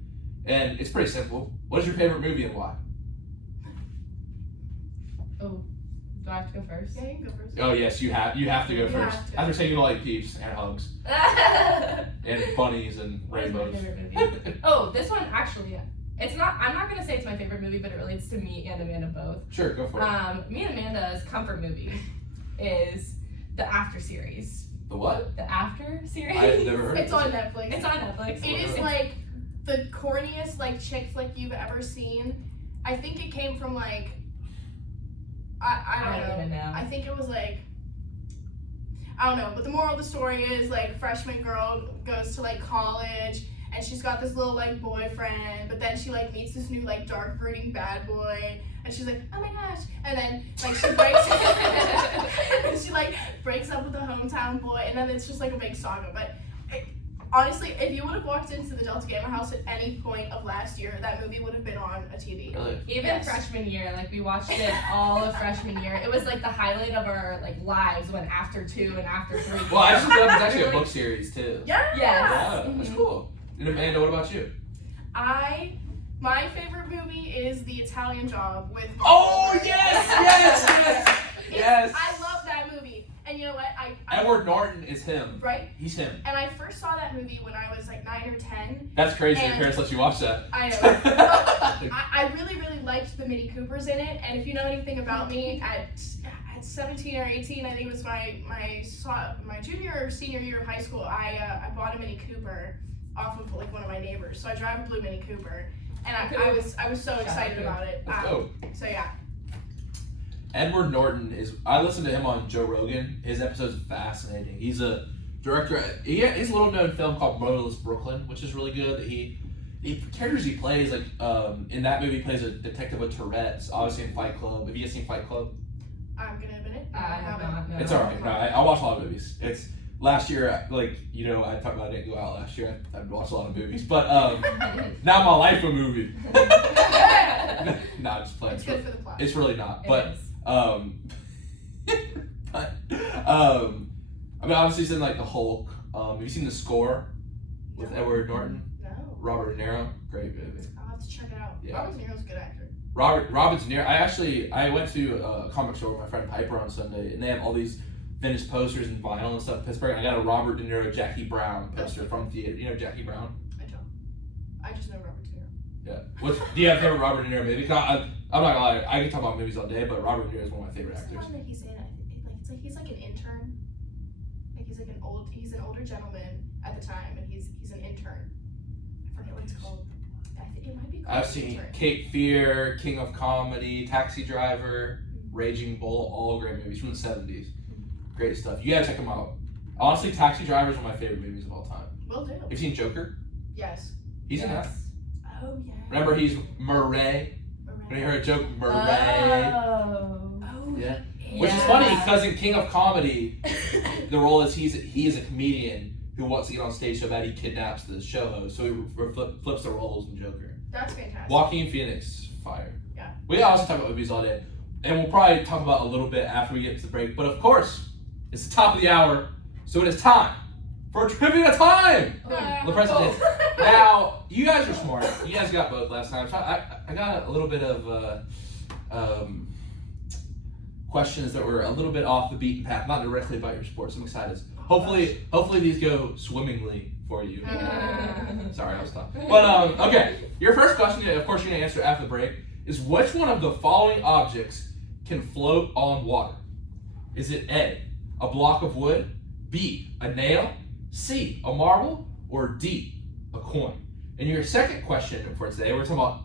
and it's pretty simple. What is your favorite movie and why? Oh, do I have to go first? Yeah, you can go first. Oh yes, you have to go You first. have to. After saying you don't like peeps and hugs and bunnies and What is my rainbows. favorite movie? Oh, this one actually, it's not. I'm not gonna say it's my favorite movie, but it relates to me and Amanda both. Sure, go for it. Me and Amanda's comfort movie is the After series. The what? The After series. I've never heard. It's of on this. Netflix. It's on Netflix. It is like the corniest like chick flick you've ever seen. I think it came from like I don't even know. I think it was like I don't know, but the moral of the story is like freshman girl goes to like college and she's got this little like boyfriend, but then she like meets this new like dark brooding bad boy and she's like, oh my gosh, and then like she breaks and she like breaks up with the hometown boy and then it's just like a big saga. But honestly, if you would have walked into the Delta Gamma house at any point of last year, that movie would have been on a TV. Really? Even Yes. freshman year, like we watched it all of freshman year. It was like the highlight of our like lives when After 2 and After 3. Well, I just looked it up. It's actually a book series too. Yeah. Yes. Yeah, that's Mhm. cool. And Amanda, what about you? My favorite movie is The Italian Job with. Oh yes. Yes. I love that movie, and you know what? I Edward Norton is him. right. He's him. And I first saw that movie when I was like 9 or 10. That's crazy. Your And- parents let you watch that. I know. But I really liked the Mini Coopers in it, and if you know anything about me, at 17 or 18, I think it was my junior or senior year of high school, I bought a Mini Cooper off of like one of my neighbors. So I drive a blue Mini Cooper, and I was so excited about it. Let's go. So yeah. Edward Norton is. I listened to him on Joe Rogan. His episode's fascinating. He's a director. He has a little known film called Motherless Brooklyn, which is really good. The characters he plays, like in that movie, he plays a detective with Tourette's. Obviously in Fight Club. Have you guys seen Fight Club? I'm gonna admit it. I have not. No. It's alright. No, I watch a lot of movies. It's last year, like I talked about I didn't go out last year. I watched a lot of movies, but now my life a movie. Nah, just playing. It's good for the plot. It's really not, It but is. but I mean, obviously, it's in like the Hulk. Have you seen The Score with Edward Norton, No. Robert De Niro? Great movie. I'll have to check it out. Yeah. Robert De Niro's a good actor. Robert De Niro. I went to a comic store with my friend Piper on Sunday, and they have all these vintage posters and vinyl and stuff in Pittsburgh. I got a Robert De Niro, Jackie Brown poster from theater. You know Jackie Brown? I don't. I just know Robert De Niro. Yeah. Do you have a favorite Robert De Niro movie? I'm not gonna lie, I can talk about movies all day, but Robert De Niro is one of my favorite What's the actors. one that he's in? It's like he's like an intern. Like he's an older gentleman at the time, and he's an intern. I forget what it's called. I think it might be called I've The seen Intern. Cape Fear, King of Comedy, Taxi Driver, Raging Bull, all great movies from the 70s. Great stuff. You gotta check them out. Honestly, Taxi Driver is one of my favorite movies of all time. Will do. Have you seen Joker? Yes. He's in that. Oh yeah. Remember, he's Murray. When you heard a joke, Murray. Oh Yeah. Which is funny because in King of Comedy, the role is he is a comedian who wants to get on stage so bad he kidnaps the show host. So he flips the roles in Joker. That's fantastic. Joaquin Phoenix, fire. Yeah. We also talk about movies all day, and we'll probably talk about a little bit after we get to the break. But of course, it's the top of the hour, so it is time for trivia time. The president. Now, you guys are smart. You guys got both last time. So I got a little bit of questions that were a little bit off the beaten path, not directly about your sports. I'm excited. Hopefully these go swimmingly for you. Sorry, I was tough. But okay, your first question, of course, you're gonna answer after the break, is which one of the following objects can float on water? Is it A, a block of wood, B, a nail, C, a marble, or D, a coin? And your second question for today, we're talking about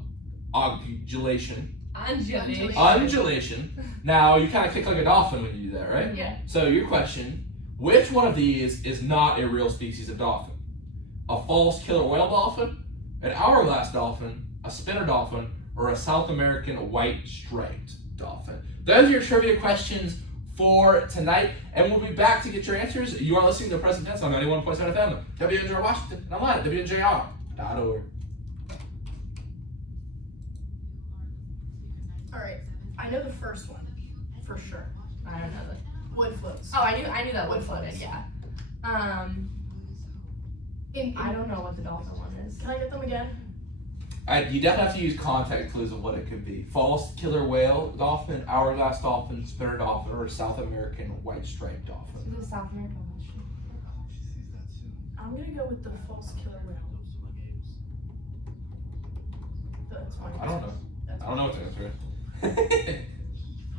undulation, Undulation. Undulation. Now, you kind of kick like a dolphin when you do that, right? Yeah. So, your question, which one of these is not a real species of dolphin? A false killer whale dolphin, an hourglass dolphin, a spinner dolphin, or a South American white striped dolphin? Those are your trivia questions for tonight, and we'll be back to get your answers. You are listening to Present Tense on 91.7 FM, WNJR Washington, and online at WNJR.org. Alright, I know the first one, for sure. I don't know. Wood floats. Oh, I knew that Wood wood floated, floats. yeah. I don't know what the dolphin one is. Can I get them again? You definitely have to use context clues of what it could be. False killer whale dolphin, hourglass dolphin, spinner dolphin, or South American white striped dolphin. Is it a South American question? I'm gonna go with the false killer whale. That's my I don't know. That's I don't know what to answer.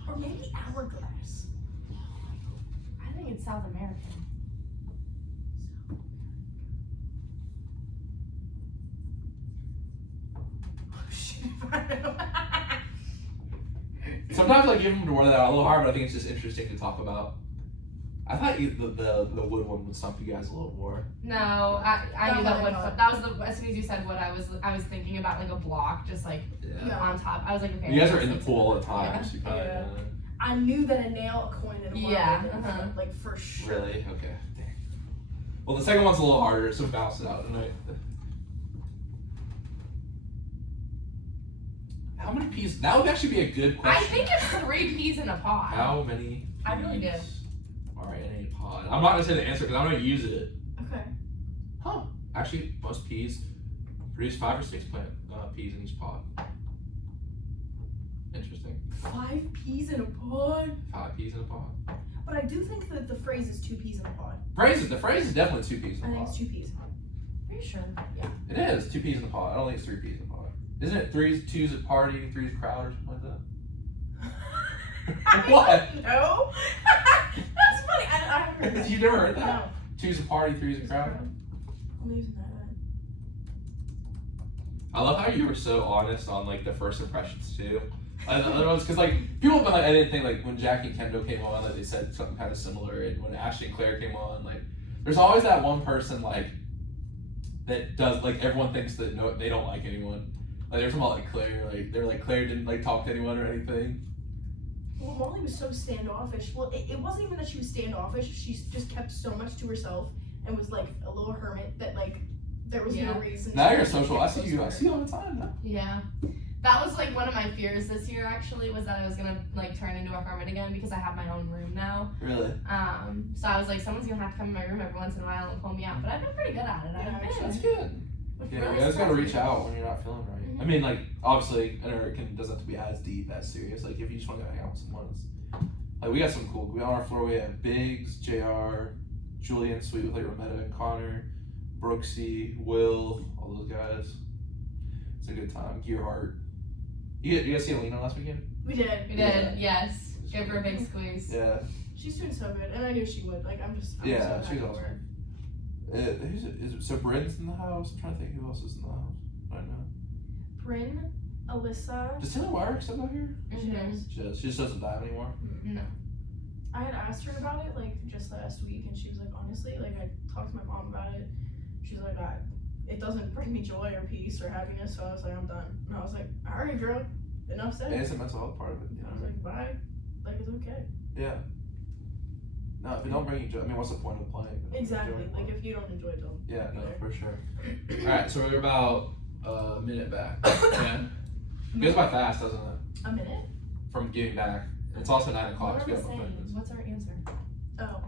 Or maybe hourglass. I think it's South American. Sometimes I give them to word that out a little hard, but I think it's just interesting to talk about. I thought the wood one would stump you guys a little more. No, I knew that wood No. float. That was the as soon as you said wood, I was thinking about like a block just like Yeah. on top. I was like, okay. You guys are in the that's pool all the something. time, so you kind Yeah. of. I knew that a nail, a coin, and a marble. Yeah, didn't uh-huh. fit, like for sure. Really? Okay. Dang. Well, the second one's a little harder, so balance it out tonight. How many peas? That would actually be a good I question. think it's 3 peas in a pod. How many peas I really do. are in a pod? I'm not going to say the answer because I'm going to use it. Okay. Huh. Actually, most peas produce 5 or 6 peas in each pod. Interesting. 5 peas in a pod. 5 peas in a pod. But I do think that the phrase is 2 peas in a pod. The phrase is definitely 2 peas in I a think pod. it's 2 peas. Are you sure? Yeah. It is 2 peas in a pod. I don't think it's 3 peas in a pod. Isn't it 2's a party, 3's a crowd, or something like that? What? No. That's funny. I haven't heard that. You've never heard that? No. 2's a party, 3's a crowd. I'm using that. I love how you were so honest on like the first impressions too. Because like people have been like, I didn't think like when Jackie and Kendall came on, like they said something kind of similar, and when Ashley and Claire came on, like there's always that one person like that does like everyone thinks that no, they don't like anyone. Like they're talking about like Claire, like they're like Claire didn't like talk to anyone or anything. Well, Molly was so standoffish. Well, it wasn't even that she was standoffish. She just kept so much to herself and was like a little hermit that like there was no reason. Now to you're social. I see close you. to I her. see you all the time. Now. Yeah. That was like one of my fears this year actually was that I was gonna like turn into a hermit again because I have my own room now. Really? So I was like, someone's gonna have to come in my room every once in a while and pull me out. But I've been pretty good at it. Yeah, I've That's been. good. Yeah, really you guys gotta reach surprising. out when you're not feeling right. Mhm. I mean, like obviously, I know it doesn't have to be as deep, as serious. Like if you just want to go hang out with someone, it's, like we got some cool. We on our floor we have Biggs, Jr., Julian, Sweet with like Rometta and Connor, Brooksy, Will, all those guys. It's a good time. Gearhart. You guys see Alina last weekend? We did. We did, yes. Give her a big squeeze. Yeah. She's doing so good, and I knew she would. Like I'm Yeah, so she's happy for awesome. her. Who's it? Is it? So Bryn's in the house. I'm trying to think who else is in the house right now. Bryn, Alyssa. Does Taylor Wire still out here? She Mhm. does. She does. She just doesn't dive anymore. No. I had asked her about it like just last week, and she was like, honestly, like I talked to my mom about it. She's like, it doesn't bring me joy or peace or happiness, so I was like, I'm done. And I was like, all right, girl, enough said. And it's a mental health part of it. You I was know? like, bye. Like it's okay. Yeah. No, if it don't bring you joy, I mean, what's the point of playing? If it don't Exactly. bring you joy? Like if you don't enjoy it, don't. Yeah, be no, there. for sure. All right, so we're about a minute back. Yeah. It goes by fast, doesn't it? A minute? From getting back. It's also 9 o'clock. What so are we we have saying? What's our answer? Oh.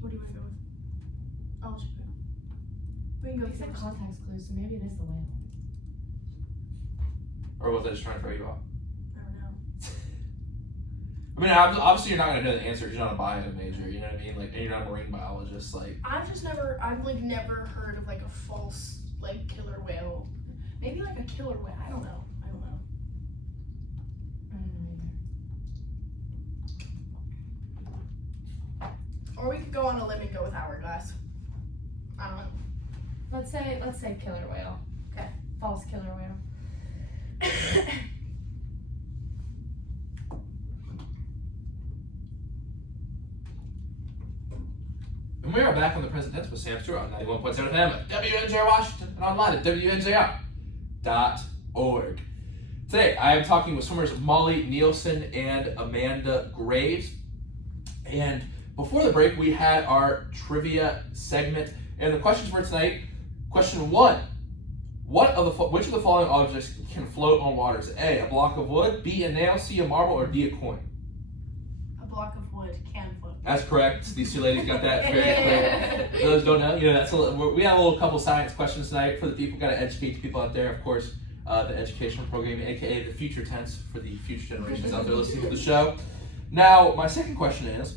What do you want to go with? I'll let you pick. We can go We said first. context clues, so maybe it is the whale. Or was I just trying to throw you off? I don't know. I mean, obviously you're not going to know the answer. You're not a bio major, you know what I mean? Like, and you're not a marine biologist. Like, I've like never heard of like a false like killer whale. Maybe like a killer whale. I don't know. I don't know either. Or we could go on a limb and go with hourglass. I don't know. Let's say killer whale. Okay. False killer whale. And we are back on the present tense with Sam Stewart on 91.7 FM, WNJR Washington, and online at WNJR.org. Today, I am talking with swimmers Molly Nielsen and Amanda Graves. And before the break, we had our trivia segment. And the questions for tonight, question 1. Which of the following objects can float on water? Is it A, a block of wood, B, a nail, C, a marble, or D, a coin? A block of wood can float. That's correct. These two ladies got that very clear. For those who don't know, we have a little couple science questions tonight for the people. Got to educate the people out there, of course. The educational program, aka the future tense, for the future generations out there listening to the show. Now, my second question is,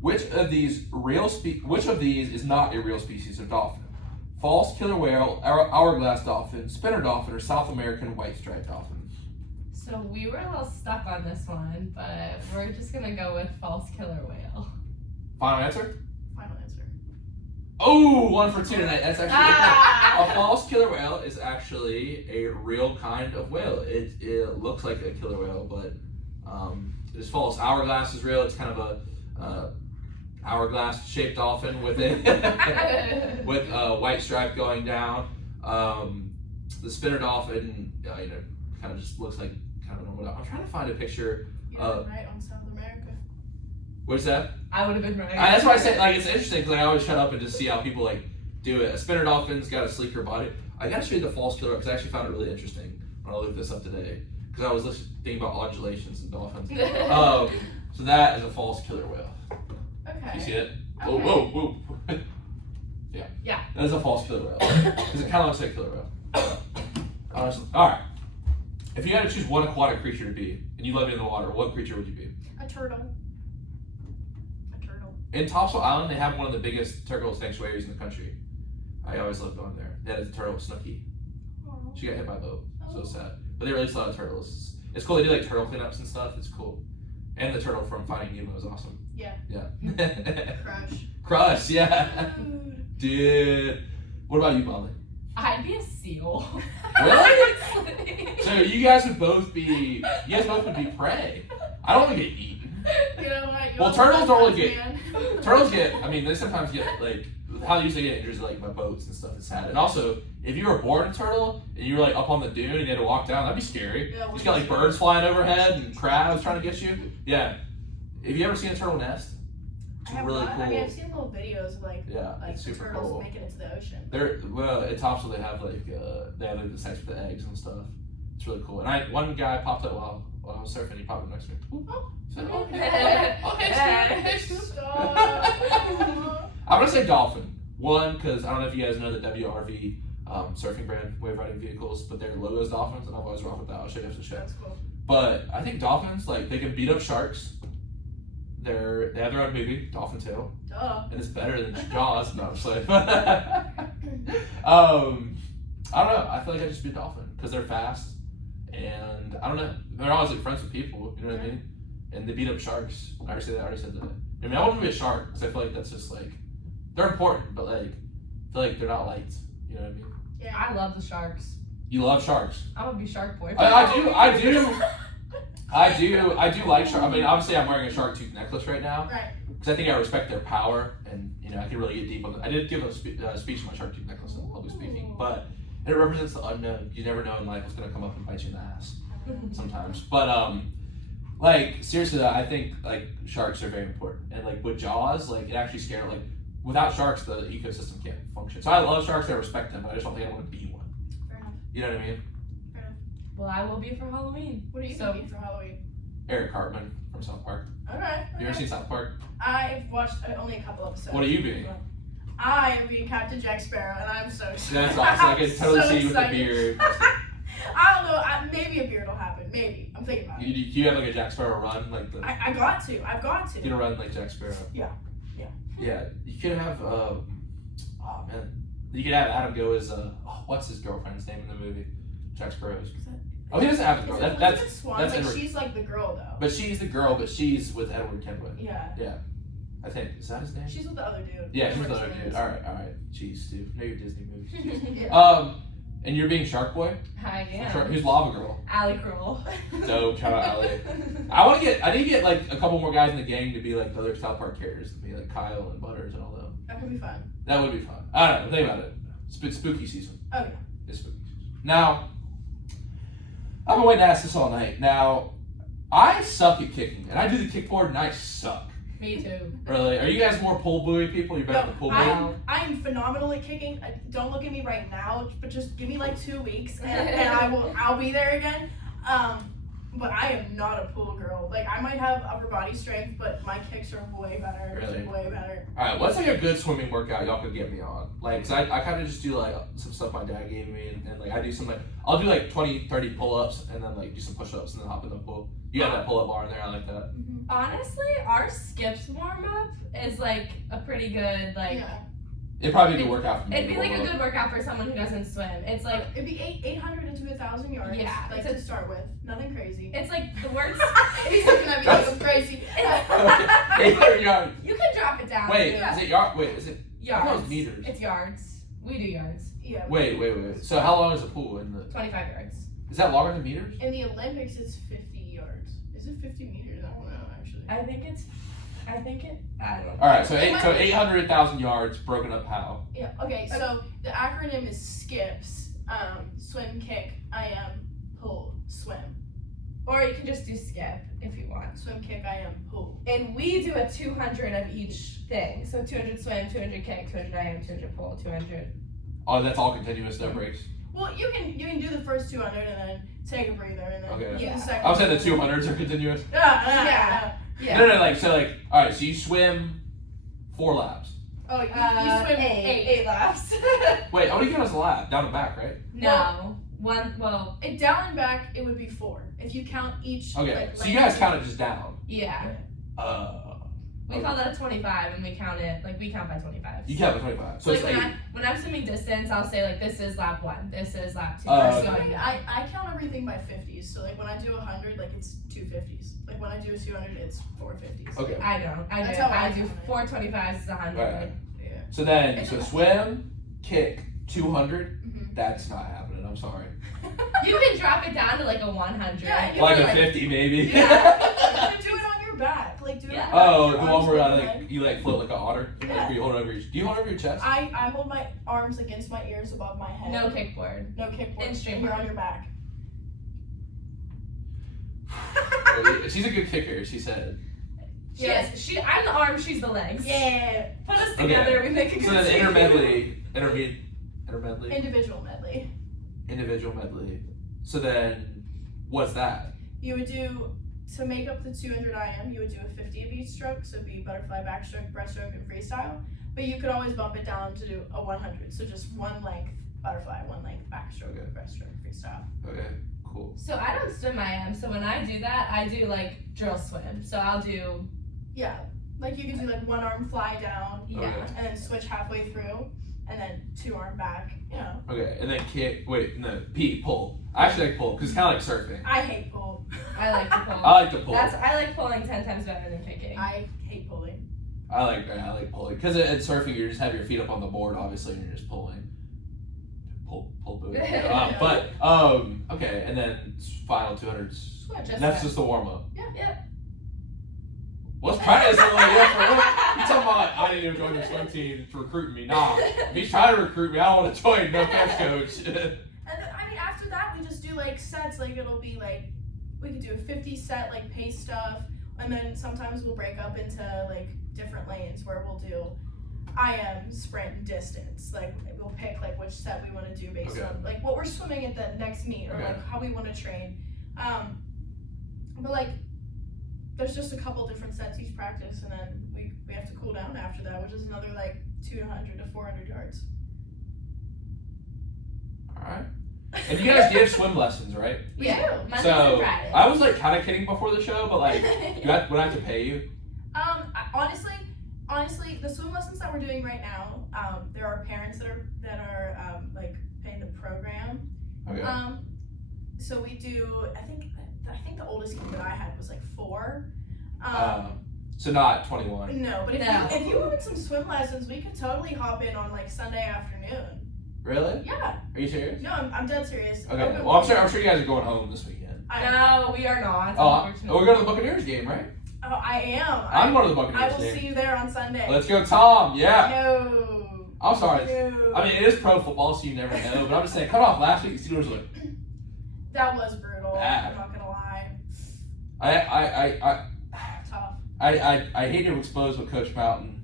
which of these is not a real species of dolphin? False killer whale, hourglass dolphin, spinner dolphin, or South American white-striped dolphin? So we were a little stuck on this one, but we're just gonna go with false killer whale. Final answer? Final answer. Oh, 1 for 2 tonight. That's actually a false killer whale is actually a real kind of whale. It looks like a killer whale, but it is false. Hourglass is real. It's kind of a hourglass-shaped dolphin with a with a white stripe going down. The spinner dolphin, kind of just looks like kind of a normal. I'm trying to find a picture. You're right on South America. What's that? I would have been right. That's why I say it's interesting because I always shut up and just see how people do it. A spinner dolphin's got a sleeker body. I gotta show you the false killer because I actually found it really interesting when I looked this up today because I was thinking about undulations and dolphins. So that is a false killer whale. Okay. You see it? Okay. Whoa. Yeah. That is a false killer whale because it kind of looks like a killer whale. Honestly. All right. If you had to choose one aquatic creature to be and you lived in the water, what creature would you be? A turtle. In Topsail Island, they have one of the biggest turtle sanctuaries in the country. I always loved going there. They had a turtle, Snooki. Aww. She got hit by a boat. So sad. But they released a lot of turtles. It's cool. They do turtle cleanups and stuff. It's cool. And the turtle from Finding Nemo is awesome. Yeah. Crush, yeah. Dude. What about you, Molly? I'd be a seal. Really? So you guys would both be prey. I don't want to get eaten. You know what? Well, turtles don't really get. Turtles get. They sometimes get how they usually get injuries by boats and stuff. It's sad. And also, if you were born a turtle and you were up on the dune and you had to walk down, that'd be scary. Yeah, you just got birds flying overhead and crabs trying to get you. Yeah. Have you ever seen a turtle nest? It's really cool. I've seen little videos of it's super turtles cool. making it to the ocean. At Topsail they have the sex with the eggs and stuff. It's really cool. And one guy popped up while I was surfing. He popped up next to me. Said, hey, Stu. I'm gonna say dolphin. One, because I don't know if you guys know the WRV surfing brand, wave riding vehicles, but their logo is dolphins, and I've always rocked with that. I'll show you after the show. That's cool. But I think dolphins, they can beat up sharks. They have their own movie, Dolphin Tale. Duh. And it's better than Jaws. No, I'm just like. I don't know. I feel like I'd just be a dolphin because they're fast, and I don't know. They're always friends with people. You know what I mean? And they beat up sharks. I already said that. I wouldn't be a shark because I feel like that's just they're important, but I feel like they're not liked. You know what I mean? Yeah. I love the sharks. You love sharks. I'm gonna be shark boy. I do like sharks. Obviously, I'm wearing a shark tooth necklace right now. Right. Because I think I respect their power, and I can really get deep on it. I did give a speech on my shark tooth necklace in public speaking, but it represents the unknown. You never know in life what's gonna come up and bite you in the ass sometimes. But seriously, I think sharks are very important, and with Jaws, it actually scared. Without sharks, the ecosystem can't function. So I love sharks. I respect them, but I just don't think I want to be one. Fair enough. You know what I mean? Fair enough. Well, I will be for Halloween. What are you gonna be for Halloween? Eric Cartman from South Park. Okay. You ever seen South Park? I've watched only a couple episodes. What are you being? I am being Captain Jack Sparrow, and I'm so excited. That's awesome. I can totally see you with the beard. I don't know. Maybe a beard will happen. Maybe. I'm thinking about it. Do you have a Jack Sparrow run? I got to. I've got to. You gonna run like Jack Sparrow? Yeah. Yeah. You could have you could have Adam go as what's his girlfriend's name in the movie? Jack Sparrow's. He doesn't have a girl. That's Swan. Edward. She's the girl though. But she's the girl, but she's with Edward Kenway. Yeah. Yeah. I think is that his name? She's with the other dude. Yeah, she's with the other dude. All right. Jeez, dude. Know your Disney movies. Yeah. And you're being Shark Boy? I am. Sure. Who's Lava Girl? Allie Cruel. Dope, shout out Allie. I need to get like a couple more guys in the gang to be like the other South Park characters, to be like Kyle and Butters and all them. That could be fun. That would be fun. I don't know, think about it. It's spooky season. Oh yeah. It's spooky season. Now, I've been waiting to ask this all night. Now, I suck at kicking, and I do the kickboard, and I suck. Me too. Really? Are you guys more pull buoy people? You're better No, than pull buoy? I am phenomenal at kicking. Don't look at me right now, but just give me like 2 weeks and I'll be there again. But I am not a pull girl. Like I might have upper body strength, but my kicks are way better. Really? Way better. All right, what's like a good swimming workout y'all could get me on? Like, cause I kind of just do like some stuff my dad gave me, and like I do some like I'll do like 20, 30 pull-ups, and then like do some push-ups, and then hop in the pool. You got that pull-up bar in there. I like that. Honestly, our skips warm up is like a pretty good like. Yeah. It'd probably be a good workout for me. It'd be like a good workout for someone who doesn't swim. It's like It'd be 800 to 1,000 yards. Yeah, Like to start with. Nothing crazy. it's like the words. He's looking at me like I'm crazy. 800 yards. You can drop it down. Wait, too. is it yard? Wait, is it? I thought it yards? was meters. It's yards. We do yards. Yeah. Wait. So how long is the pool in the? 25 yards. Is that longer than meters? In the Olympics, it's 50 yards. Is it 50 meters? I don't know actually. I think it. I don't know. All right, so It might be- 800,000 yards broken up how? Yeah. Okay. So the acronym is SKIPS. Swim, kick, IM, pull, swim. Or you can just do skip if you want. Swim, kick, IM, pull. And we do a 200 of each thing. So 200 swim, 200 kick, 200 IM, 200 pull, 200. Oh, that's all continuous, no breaks. Well, you can do the first 200 and then take a breather and then Okay. do Yeah. the second. I was saying the 200s are continuous. Yeah. Yeah. No, like, all right, so you swim 4 laps. Oh, you swim eight laps. Wait, how many count as a lap? Down and back, right? No. One, well, Down and back, it would be 4 if you count each. Okay, like, so you guys count it just down. yeah. We Okay. call that a 25 and we count it, like we count by 25. You count by 25. So Like it's 8. when I'm swimming distance, I'll say like this is lap 1, this is lap 2. Okay. I count everything by 50s. So like when I do 100, like it's 2 50s. Like when I do a 200, it's 4 50s. Okay. I don't. That's how I I do count it. 4 25s is 100. Right. Yeah. So then, It's so a- swim, kick, 200. Mhm. That's not happening. I'm sorry. You can drop it down to like a 100. Yeah, you Like know, a 50 maybe. Yeah. Do it on your back. Like do it. Yeah. on Oh, your the arms one where with your you like float like an otter. Yeah. Like where you hold it over your. Do you hold it over your chest? I hold my arms against my ears above my head. No kickboard. No kickboard. In stream And you're board. on your back. Oh, she's a good kicker. She said. She is. I'm the arm, she's the legs. Yeah. Put us Okay. together, we make a good So then team. intermedley, Individual medley. individual medley. So then, what's that? You would do, to make up the 200 IM, you would do a 50 of each stroke, so it'd be butterfly, backstroke, breaststroke, and freestyle. But you could always bump it down to do a 100, so just one length butterfly, one length backstroke, Okay. breaststroke, freestyle. Okay, cool. So I don't swim IM, so when I do that, I do like drill swim. So I'll do, Yeah, like you could do like one arm fly down, yeah. Okay. and then switch halfway through, and then 2 arm back, you know. Okay, and then kick. Wait, no, pull. I actually like pull because it's kind of like surfing. I hate pull. I like to pull. I like to pull. I like pulling 10 times better than kicking. I hate pulling. I like pulling because at surfing you just have your feet up on the board, obviously, and you're just pulling. Pull booty. Okay, and then final 200s. Switch. That's just the warm up. Yeah. What's practice like that for? What? You talking about I need to join your swim team to recruit me? Nah, if he's trying to recruit me, I don't want to join. No offense, coach. And then, I mean, after that, we just do like sets. Like it'll be like we could do a 50 set like pace stuff, and then sometimes we'll break up into like different lanes where we'll do IM, sprint, and distance. Like we'll pick like which set we want to do based Okay. on like what we're swimming at the next meet or Okay. like how we want to train. But like there's just a couple different sets each practice, and then we have to cool down after that, which is another like 200 to 400 yards. All right. And you guys give swim lessons, right? We Yeah. do. Mondays and So Fridays. I was like kind of kidding before the show, but like, would I have to pay you? Honestly, the swim lessons that we're doing right now, there are parents that are like paying the program. Okay. So we do. I think the oldest kid that I had was like 4. So not 21. No, but No. if you wanted some swim lessons, we could totally hop in on like Sunday afternoon. Really? Yeah. Are you serious? No, I'm dead serious. Okay. Open Well, I'm sure you guys are going home this weekend. No, we are not. Oh, Unfortunately. we're going to the Buccaneers game, right? Oh, I am. I'm going to the I Buccaneers will game. see you there on Sunday. Let's go, Tom. Yeah. No. I'm sorry. No. I mean, it is pro football, so you never know. But I'm just saying, cut off last week. The Steelers were like, That was brutal. Bad. I'm not gonna lie. Tough. I hate to expose what Coach Mountain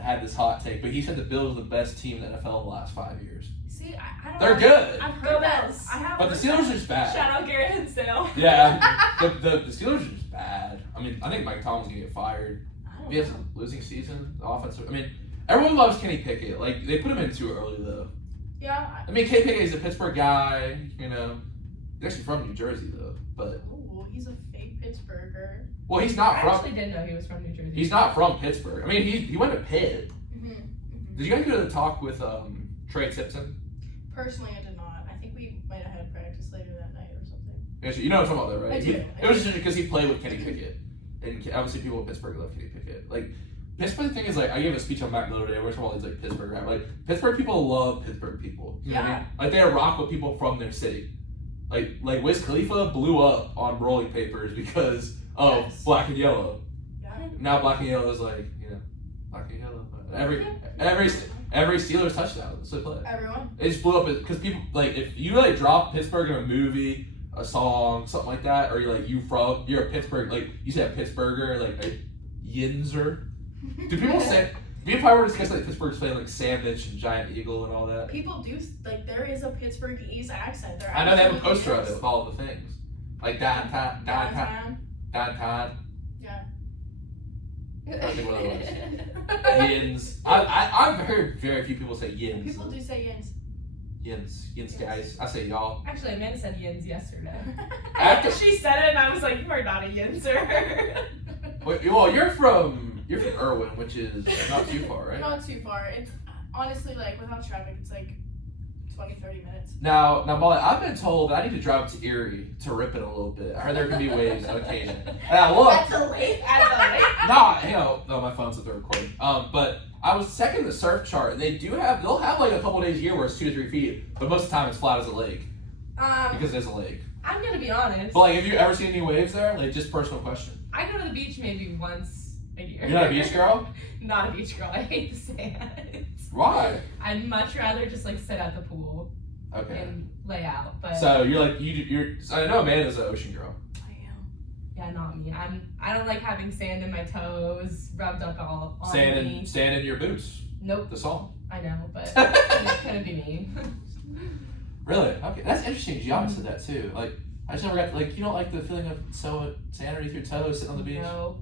had this hot take, but he said the Bills are the best team in the NFL in the last 5 years. See, I don't They're know. good, I've Go heard that. Bills. I have. but the heard Steelers are that. just bad. Shout out Garrett Hinsdale. Yeah, the Steelers are just bad. I mean, I think Mike Tomlin's gonna get fired. I don't He has know. a losing season. The offensive. I mean, everyone loves Kenny Pickett. Like they put him in too early though. Yeah. I mean, Kenny Pickett is a Pittsburgh guy. You know, he's actually from New Jersey though. But Oh, he's a fake Pittsburgher. well, he's I not from. actually didn't know he was from New Jersey. He's not from Pittsburgh. I mean, he went to Pitt. Did you guys go to the talk with Trey Tipton? Personally, I did not. I think we might have had practice later that night or something. Actually, you know what I'm talking about, that, right? I do. It was just because he played with Kenny Pickett, and obviously people in Pittsburgh love Kenny Pickett. Like Pittsburgh thing is like I gave a speech on Matt Miller today. We're talking about these like Pittsburgh rap. Like Pittsburgh people love Pittsburgh people. You know what I mean? Like they rock with people from their city. Like Wiz Khalifa blew up on rolling papers because of Yes. Black and Yellow. Yeah. Now Black and Yellow is like Black and Yellow. Every Steelers touchdown. That's what they play. Everyone. It just blew up because people like if you like drop Pittsburgh in a movie, a song, something like that, or you're a Pittsburgh like you say a Pittsburgher like a Yinzer. Do people say? Me and Pi were discussing like Pittsburgh's playing like Sandwich and Giant Eagle and all that. People do like there is a Pittsburgh's accent. There I know they have a absolutely poster of is. it with all the things like downtown. Yeah. I think what it was. Yins. I've heard very few people say yins. People do say yins. Yins guys. I say y'all. Actually, Amanda said yins yesterday. After- She said it, and I was like, "You are not a yinser." Wait, well, you're from Irwin, which is not too far, right? Not too far. It's honestly like without traffic, it's like 20-30 minutes. Now, Molly, I've been told that I need to drive to Erie to rip it a little bit. I heard there can be waves on occasion. And I looked. the lake. No, my phone's at the recording. But I was checking the surf chart, and they'll have like a couple days a year where it's 2 to 3 feet, but most of the time it's flat as a lake because there's a lake. I'm gonna be honest. But like, have you ever seen any waves there? Like, just personal question. I go to the beach maybe once a year. You're not a beach girl? Not a beach girl. I hate the sand. Why? I'd much rather just like sit at the pool Okay. and lay out. But So you're like you're. I know Amanda's an ocean girl. I am. yeah, not me. I don't like having sand in my toes rubbed up all on me. Sand in your boots. Nope. The song. I know, but it couldn't be me. Really? Okay, that's interesting. Gianna said that too. Like, I just never got you don't like the feeling of sand underneath your toes sitting on the beach. No.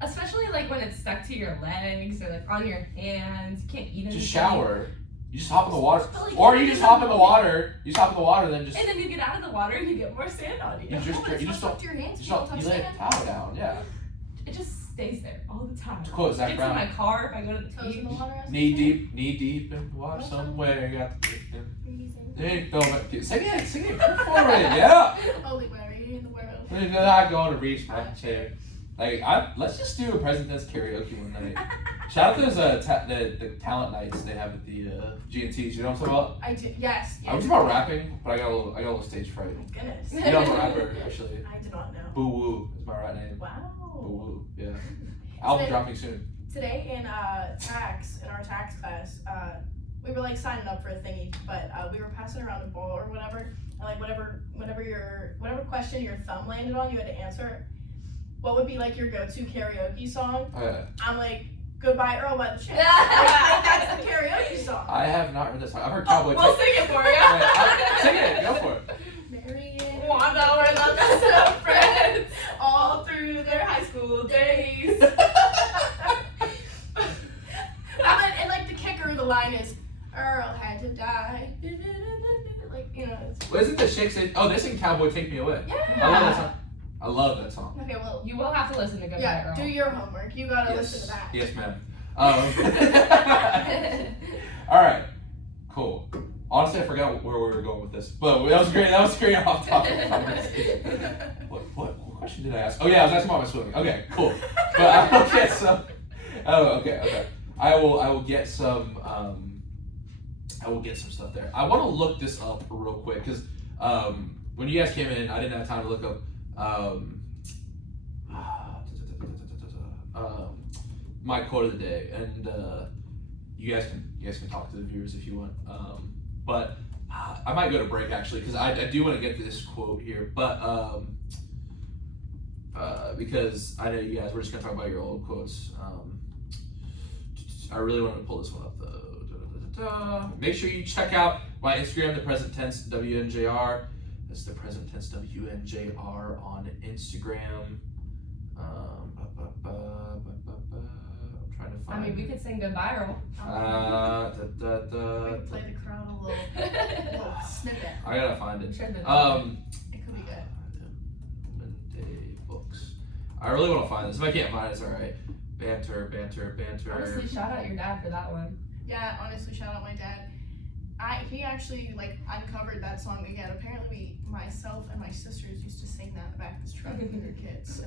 Especially like when it's stuck to your legs or like on your hands. You can't eat anything. Just shower. You just hop in the water, But, like, or you just hop in the water. You just hop in the water, then just And then you get out of the water and you get more sand on you. you just don't. your hands. You lay a towel down. Yeah. It just stays there all the time. To quote Zach It's Brown. in my car if I go to the Toes in the beach. water. Knee deep in the water somewhere. Got the Hey, Bill, sing it for me, yeah. Holy Mary in the world. When did I go to reach my chair? Like, let's just do a President's karaoke one night. Shout out to those the talent nights they have at the G&Ts. You know what I'm talking about? I do. Yes. I was about rapping, but I got a little stage fright. Oh my goodness. You know I'm a rapper, actually. I do not know. Boo Woo is my right name. Boo Wow. Woo, yeah. Album dropping soon. Today in our tax class, we were like signing up for a thingy, but we were passing around a ball or whatever, and like whatever question your thumb landed on, you had to answer. What would be like your go-to karaoke song? Oh, yeah. I'm like, Goodbye Earl by the Chips. like, that's the karaoke song. I have not heard this song. I've heard Cowboy We'll sing it for you. Sing it, go for it. Marianne. Wanda were the best of friends all through their high school days. And like the kicker, the line is, Earl had to die. Like, you know. Well, isn't the chick say, they sing Cowboy Take Me Away? Yeah. I love that song. Okay, well, You will have to listen to Goodbye yeah, Earl. do your homework. You gotta listen to that. Yes, ma'am. All right, cool. Honestly, I forgot where we were going with this, but that was great. That was great off topic. What question did I ask? Oh yeah, I was asking about my swimming. Okay, cool. But I will get some. Oh, okay. I will get some. I will get some stuff there. I want to look this up real quick because when you guys came in, I didn't have time to look up my quote of the day, and you guys can talk to the viewers if you want. But I might go to break actually because I do want to get this quote here, but because I know you guys, we're just gonna talk about your old quotes. I really wanted to pull this one up though. Make sure you check out my Instagram, the present tense WNJR. That's the present tense WNJR on Instagram. I'm trying to find. I mean, we could sing goodbye or. We could play the crowd a little snippet. I gotta find it. It could be good. Monday books. I really want to find this. If I can't find it, it's alright. Banter. Honestly, shout out your dad for that one. Yeah, honestly, shout out my dad. He actually uncovered that song again. Apparently, myself and my sisters used to sing that in the back of this truck when we were kids. So,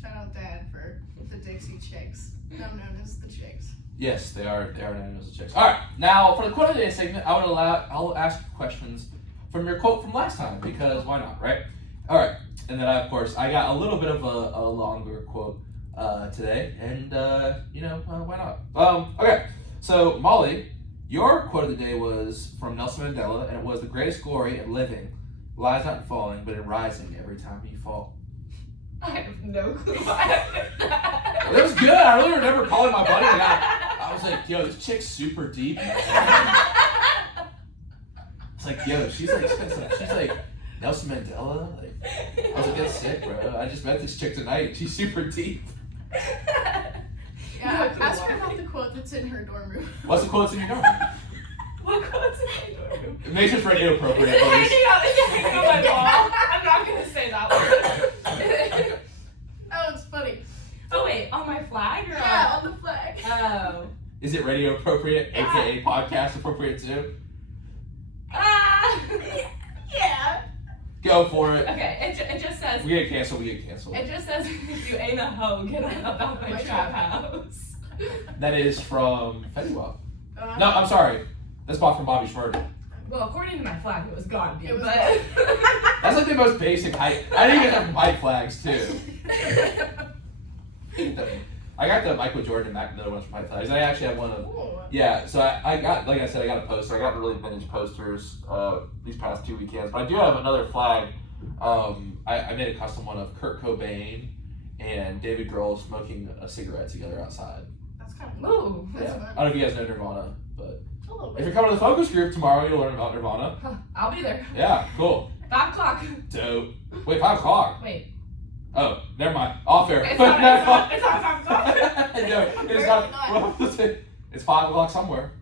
shout out Dad for the Dixie Chicks, now known as the Chicks. Yes, they are known as the Chicks. All right, now for the quote of the day segment, I'll ask questions from your quote from last time because why not, right? All right, and then I got a little bit of a longer quote today, and why not? Okay, so Molly, your quote of the day was from Nelson Mandela, and it was, "The greatest glory in living lies not in falling, but in rising every time you fall." I have no clue why. It was good. I really remember calling my buddy, and I was like, "Yo, this chick's super deep." It's like, "Yo, she's like Nelson Mandela." Like, I was like, "That's sick, bro. I just met this chick tonight, and she's super deep." Yeah, ask her about the quote that's in her dorm room. What's the quote that's in your dorm? What quote's in my dorm room? It makes us radio appropriate. It's hanging on my wall. I'm not gonna say that one. Oh, it's funny. Oh wait, on my flag or Yeah, on the flag. Oh. Is it radio appropriate, Yeah. aka podcast appropriate too? Yeah. Go for it. Okay, it just says. We get canceled. It just says, "If you ain't a hoe, get out of my trap house." That is from Fetty Wap. No, I'm sorry. That's bought from Bobby Schmurder. Well, according to my flag, it was Gandhi. It was but That's like the most basic height. I didn't even have white flags too. I got the Michael Jordan and Mac Miller ones from white flags. I actually have one of. Ooh. Yeah, so I got, like I said, I got a poster. I got really vintage posters these past 2 weekends. But I do have another flag. I made a custom one of Kurt Cobain and David Grohl smoking a cigarette together outside. That's kind of cool. Ooh. That's Yeah. fun. I don't know if you guys know Nirvana, but A little if bit. you're coming to the focus group tomorrow, you'll learn about Nirvana. I'll be there. Yeah, cool. 5 o'clock. Dope. Wait, 5 o'clock? Wait. Oh, never mind. Off air. It's not 5 o'clock. No, it's not. It's 5 o'clock somewhere.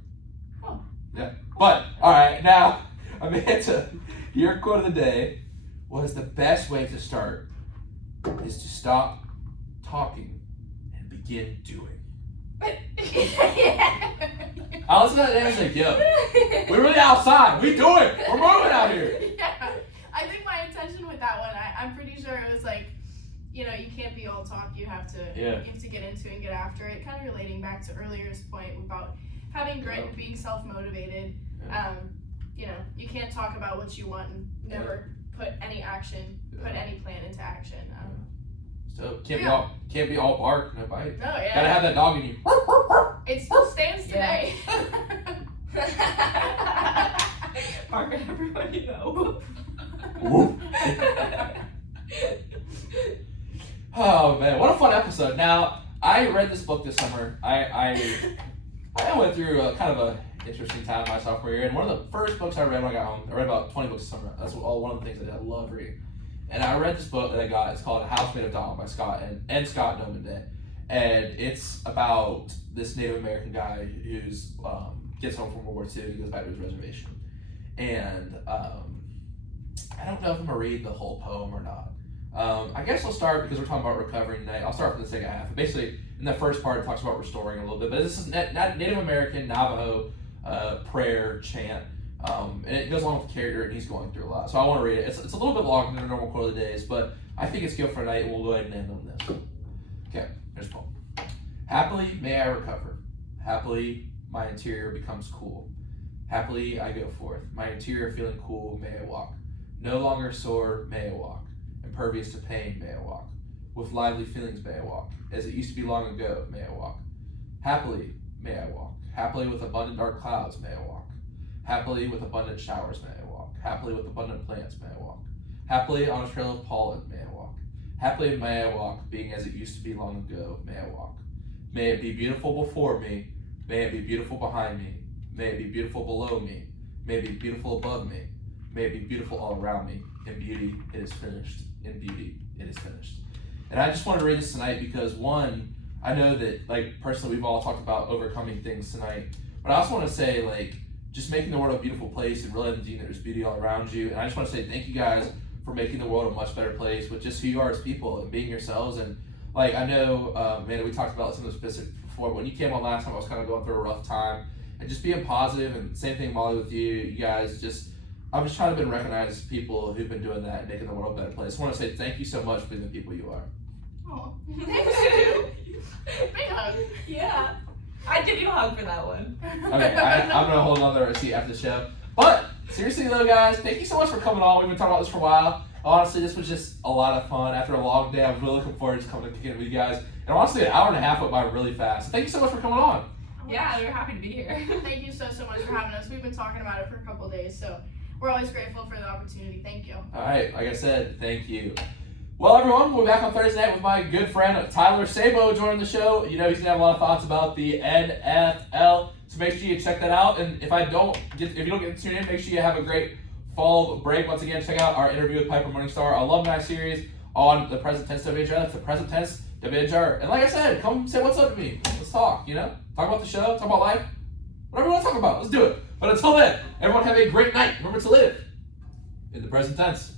Oh. Yeah. But, alright, now, Amanda, your quote of the day was, "The best way to start is to stop talking and begin doing." I listened to that and I was like, "Yo, we're really outside. We do it. We're moving out here." Yeah. I think my intention with that one, I'm pretty sure it was like, you can't be all talk. You have to get into and get after it. Kind of relating back to earlier's point about having grit and being self-motivated. Yeah. You can't talk about what you want and never put any plan into action. So can't be all bark, no bite. No, yeah. Gotta have that dog in you. It still stands today. Parker, everybody know. Oh man, what a fun episode. Now, I read this book this summer. I went through a kind of a interesting time my sophomore year, and one of the first books I read when I got home, I read about 20 books this summer. That's one of the things I did. I love reading. And I read this book that I got. It's called A House Made of Dawn by Scott and Scott Dominday. And it's about this Native American guy who's gets home from World War II. He goes back to his reservation. And I don't know if I'm going to read the whole poem or not. I guess I'll start, because we're talking about recovering tonight, I'll start from the second half. Basically, in the first part, it talks about restoring a little bit. But this is Native American, Navajo prayer, chant. And it goes along with the character, and he's going through a lot. So I want to read it. It's a little bit longer than a normal quote of the days, but I think it's good for tonight, and we'll go ahead and end on this. Okay, here's the poem. Happily may I recover. Happily my interior becomes cool. Happily I go forth. My interior feeling cool, may I walk. No longer sore, may I walk. Impervious to pain, may I walk. With lively feelings, may I walk. As it used to be long ago, may I walk. Happily, may I walk. Happily with abundant dark clouds, may I walk. Happily with abundant showers, may I walk. Happily with abundant plants, may I walk. Happily on a trail of pollen, may I walk. Happily may I walk, being as it used to be long ago, may I walk. May it be beautiful before me, may it be beautiful behind me, may it be beautiful below me, may it be beautiful above me, may it be beautiful all around me. In beauty, it is finished. In beauty, it is finished. And I just wanted to read this tonight because, one, I know that, like, personally, we've all talked about overcoming things tonight, but I also want to say, like, just making the world a beautiful place and realizing that there's beauty all around you. And I just want to say thank you guys for making the world a much better place with just who you are as people and being yourselves. And, like, I know, man, we talked about some of the specifics before, but when you came on last time, I was kind of going through a rough time. And just being positive, and same thing, Molly, with you guys, just, I'm just trying to be recognized as people who've been doing that and making the world a better place. I want to say thank you so much for being the people you are. Oh, thanks, you. Big hug. Yeah. I'd give you a hug for that one. Okay, I'm going to hold on to the receipt after the show. But, seriously though, guys, thank you so much for coming on. We've been talking about this for a while. Honestly, this was just a lot of fun. After a long day, I was really looking forward to coming and kicking it with you guys. And honestly, an hour and a half went by really fast. So thank you so much for coming on. Yeah, we were happy to be here. Thank you so much for having us. We've been talking about it for a couple of days, so we're always grateful for the opportunity. Thank you. All right, like I said, thank you. Well, everyone, we'll be back on Thursday night with my good friend Tyler Sabo joining the show. You know he's gonna have a lot of thoughts about the NFL, so make sure you check that out. And if you don't get to tune in, make sure you have a great fall break. Once again, check out our interview with Piper Morningstar alumni series on the present tense WHR. That's the present tense WHR. And like I said, come say what's up to me. Let's talk. You know, talk about the show, talk about life, whatever you want to talk about. Let's do it. But until then, everyone have a great night. Remember to live in the present tense.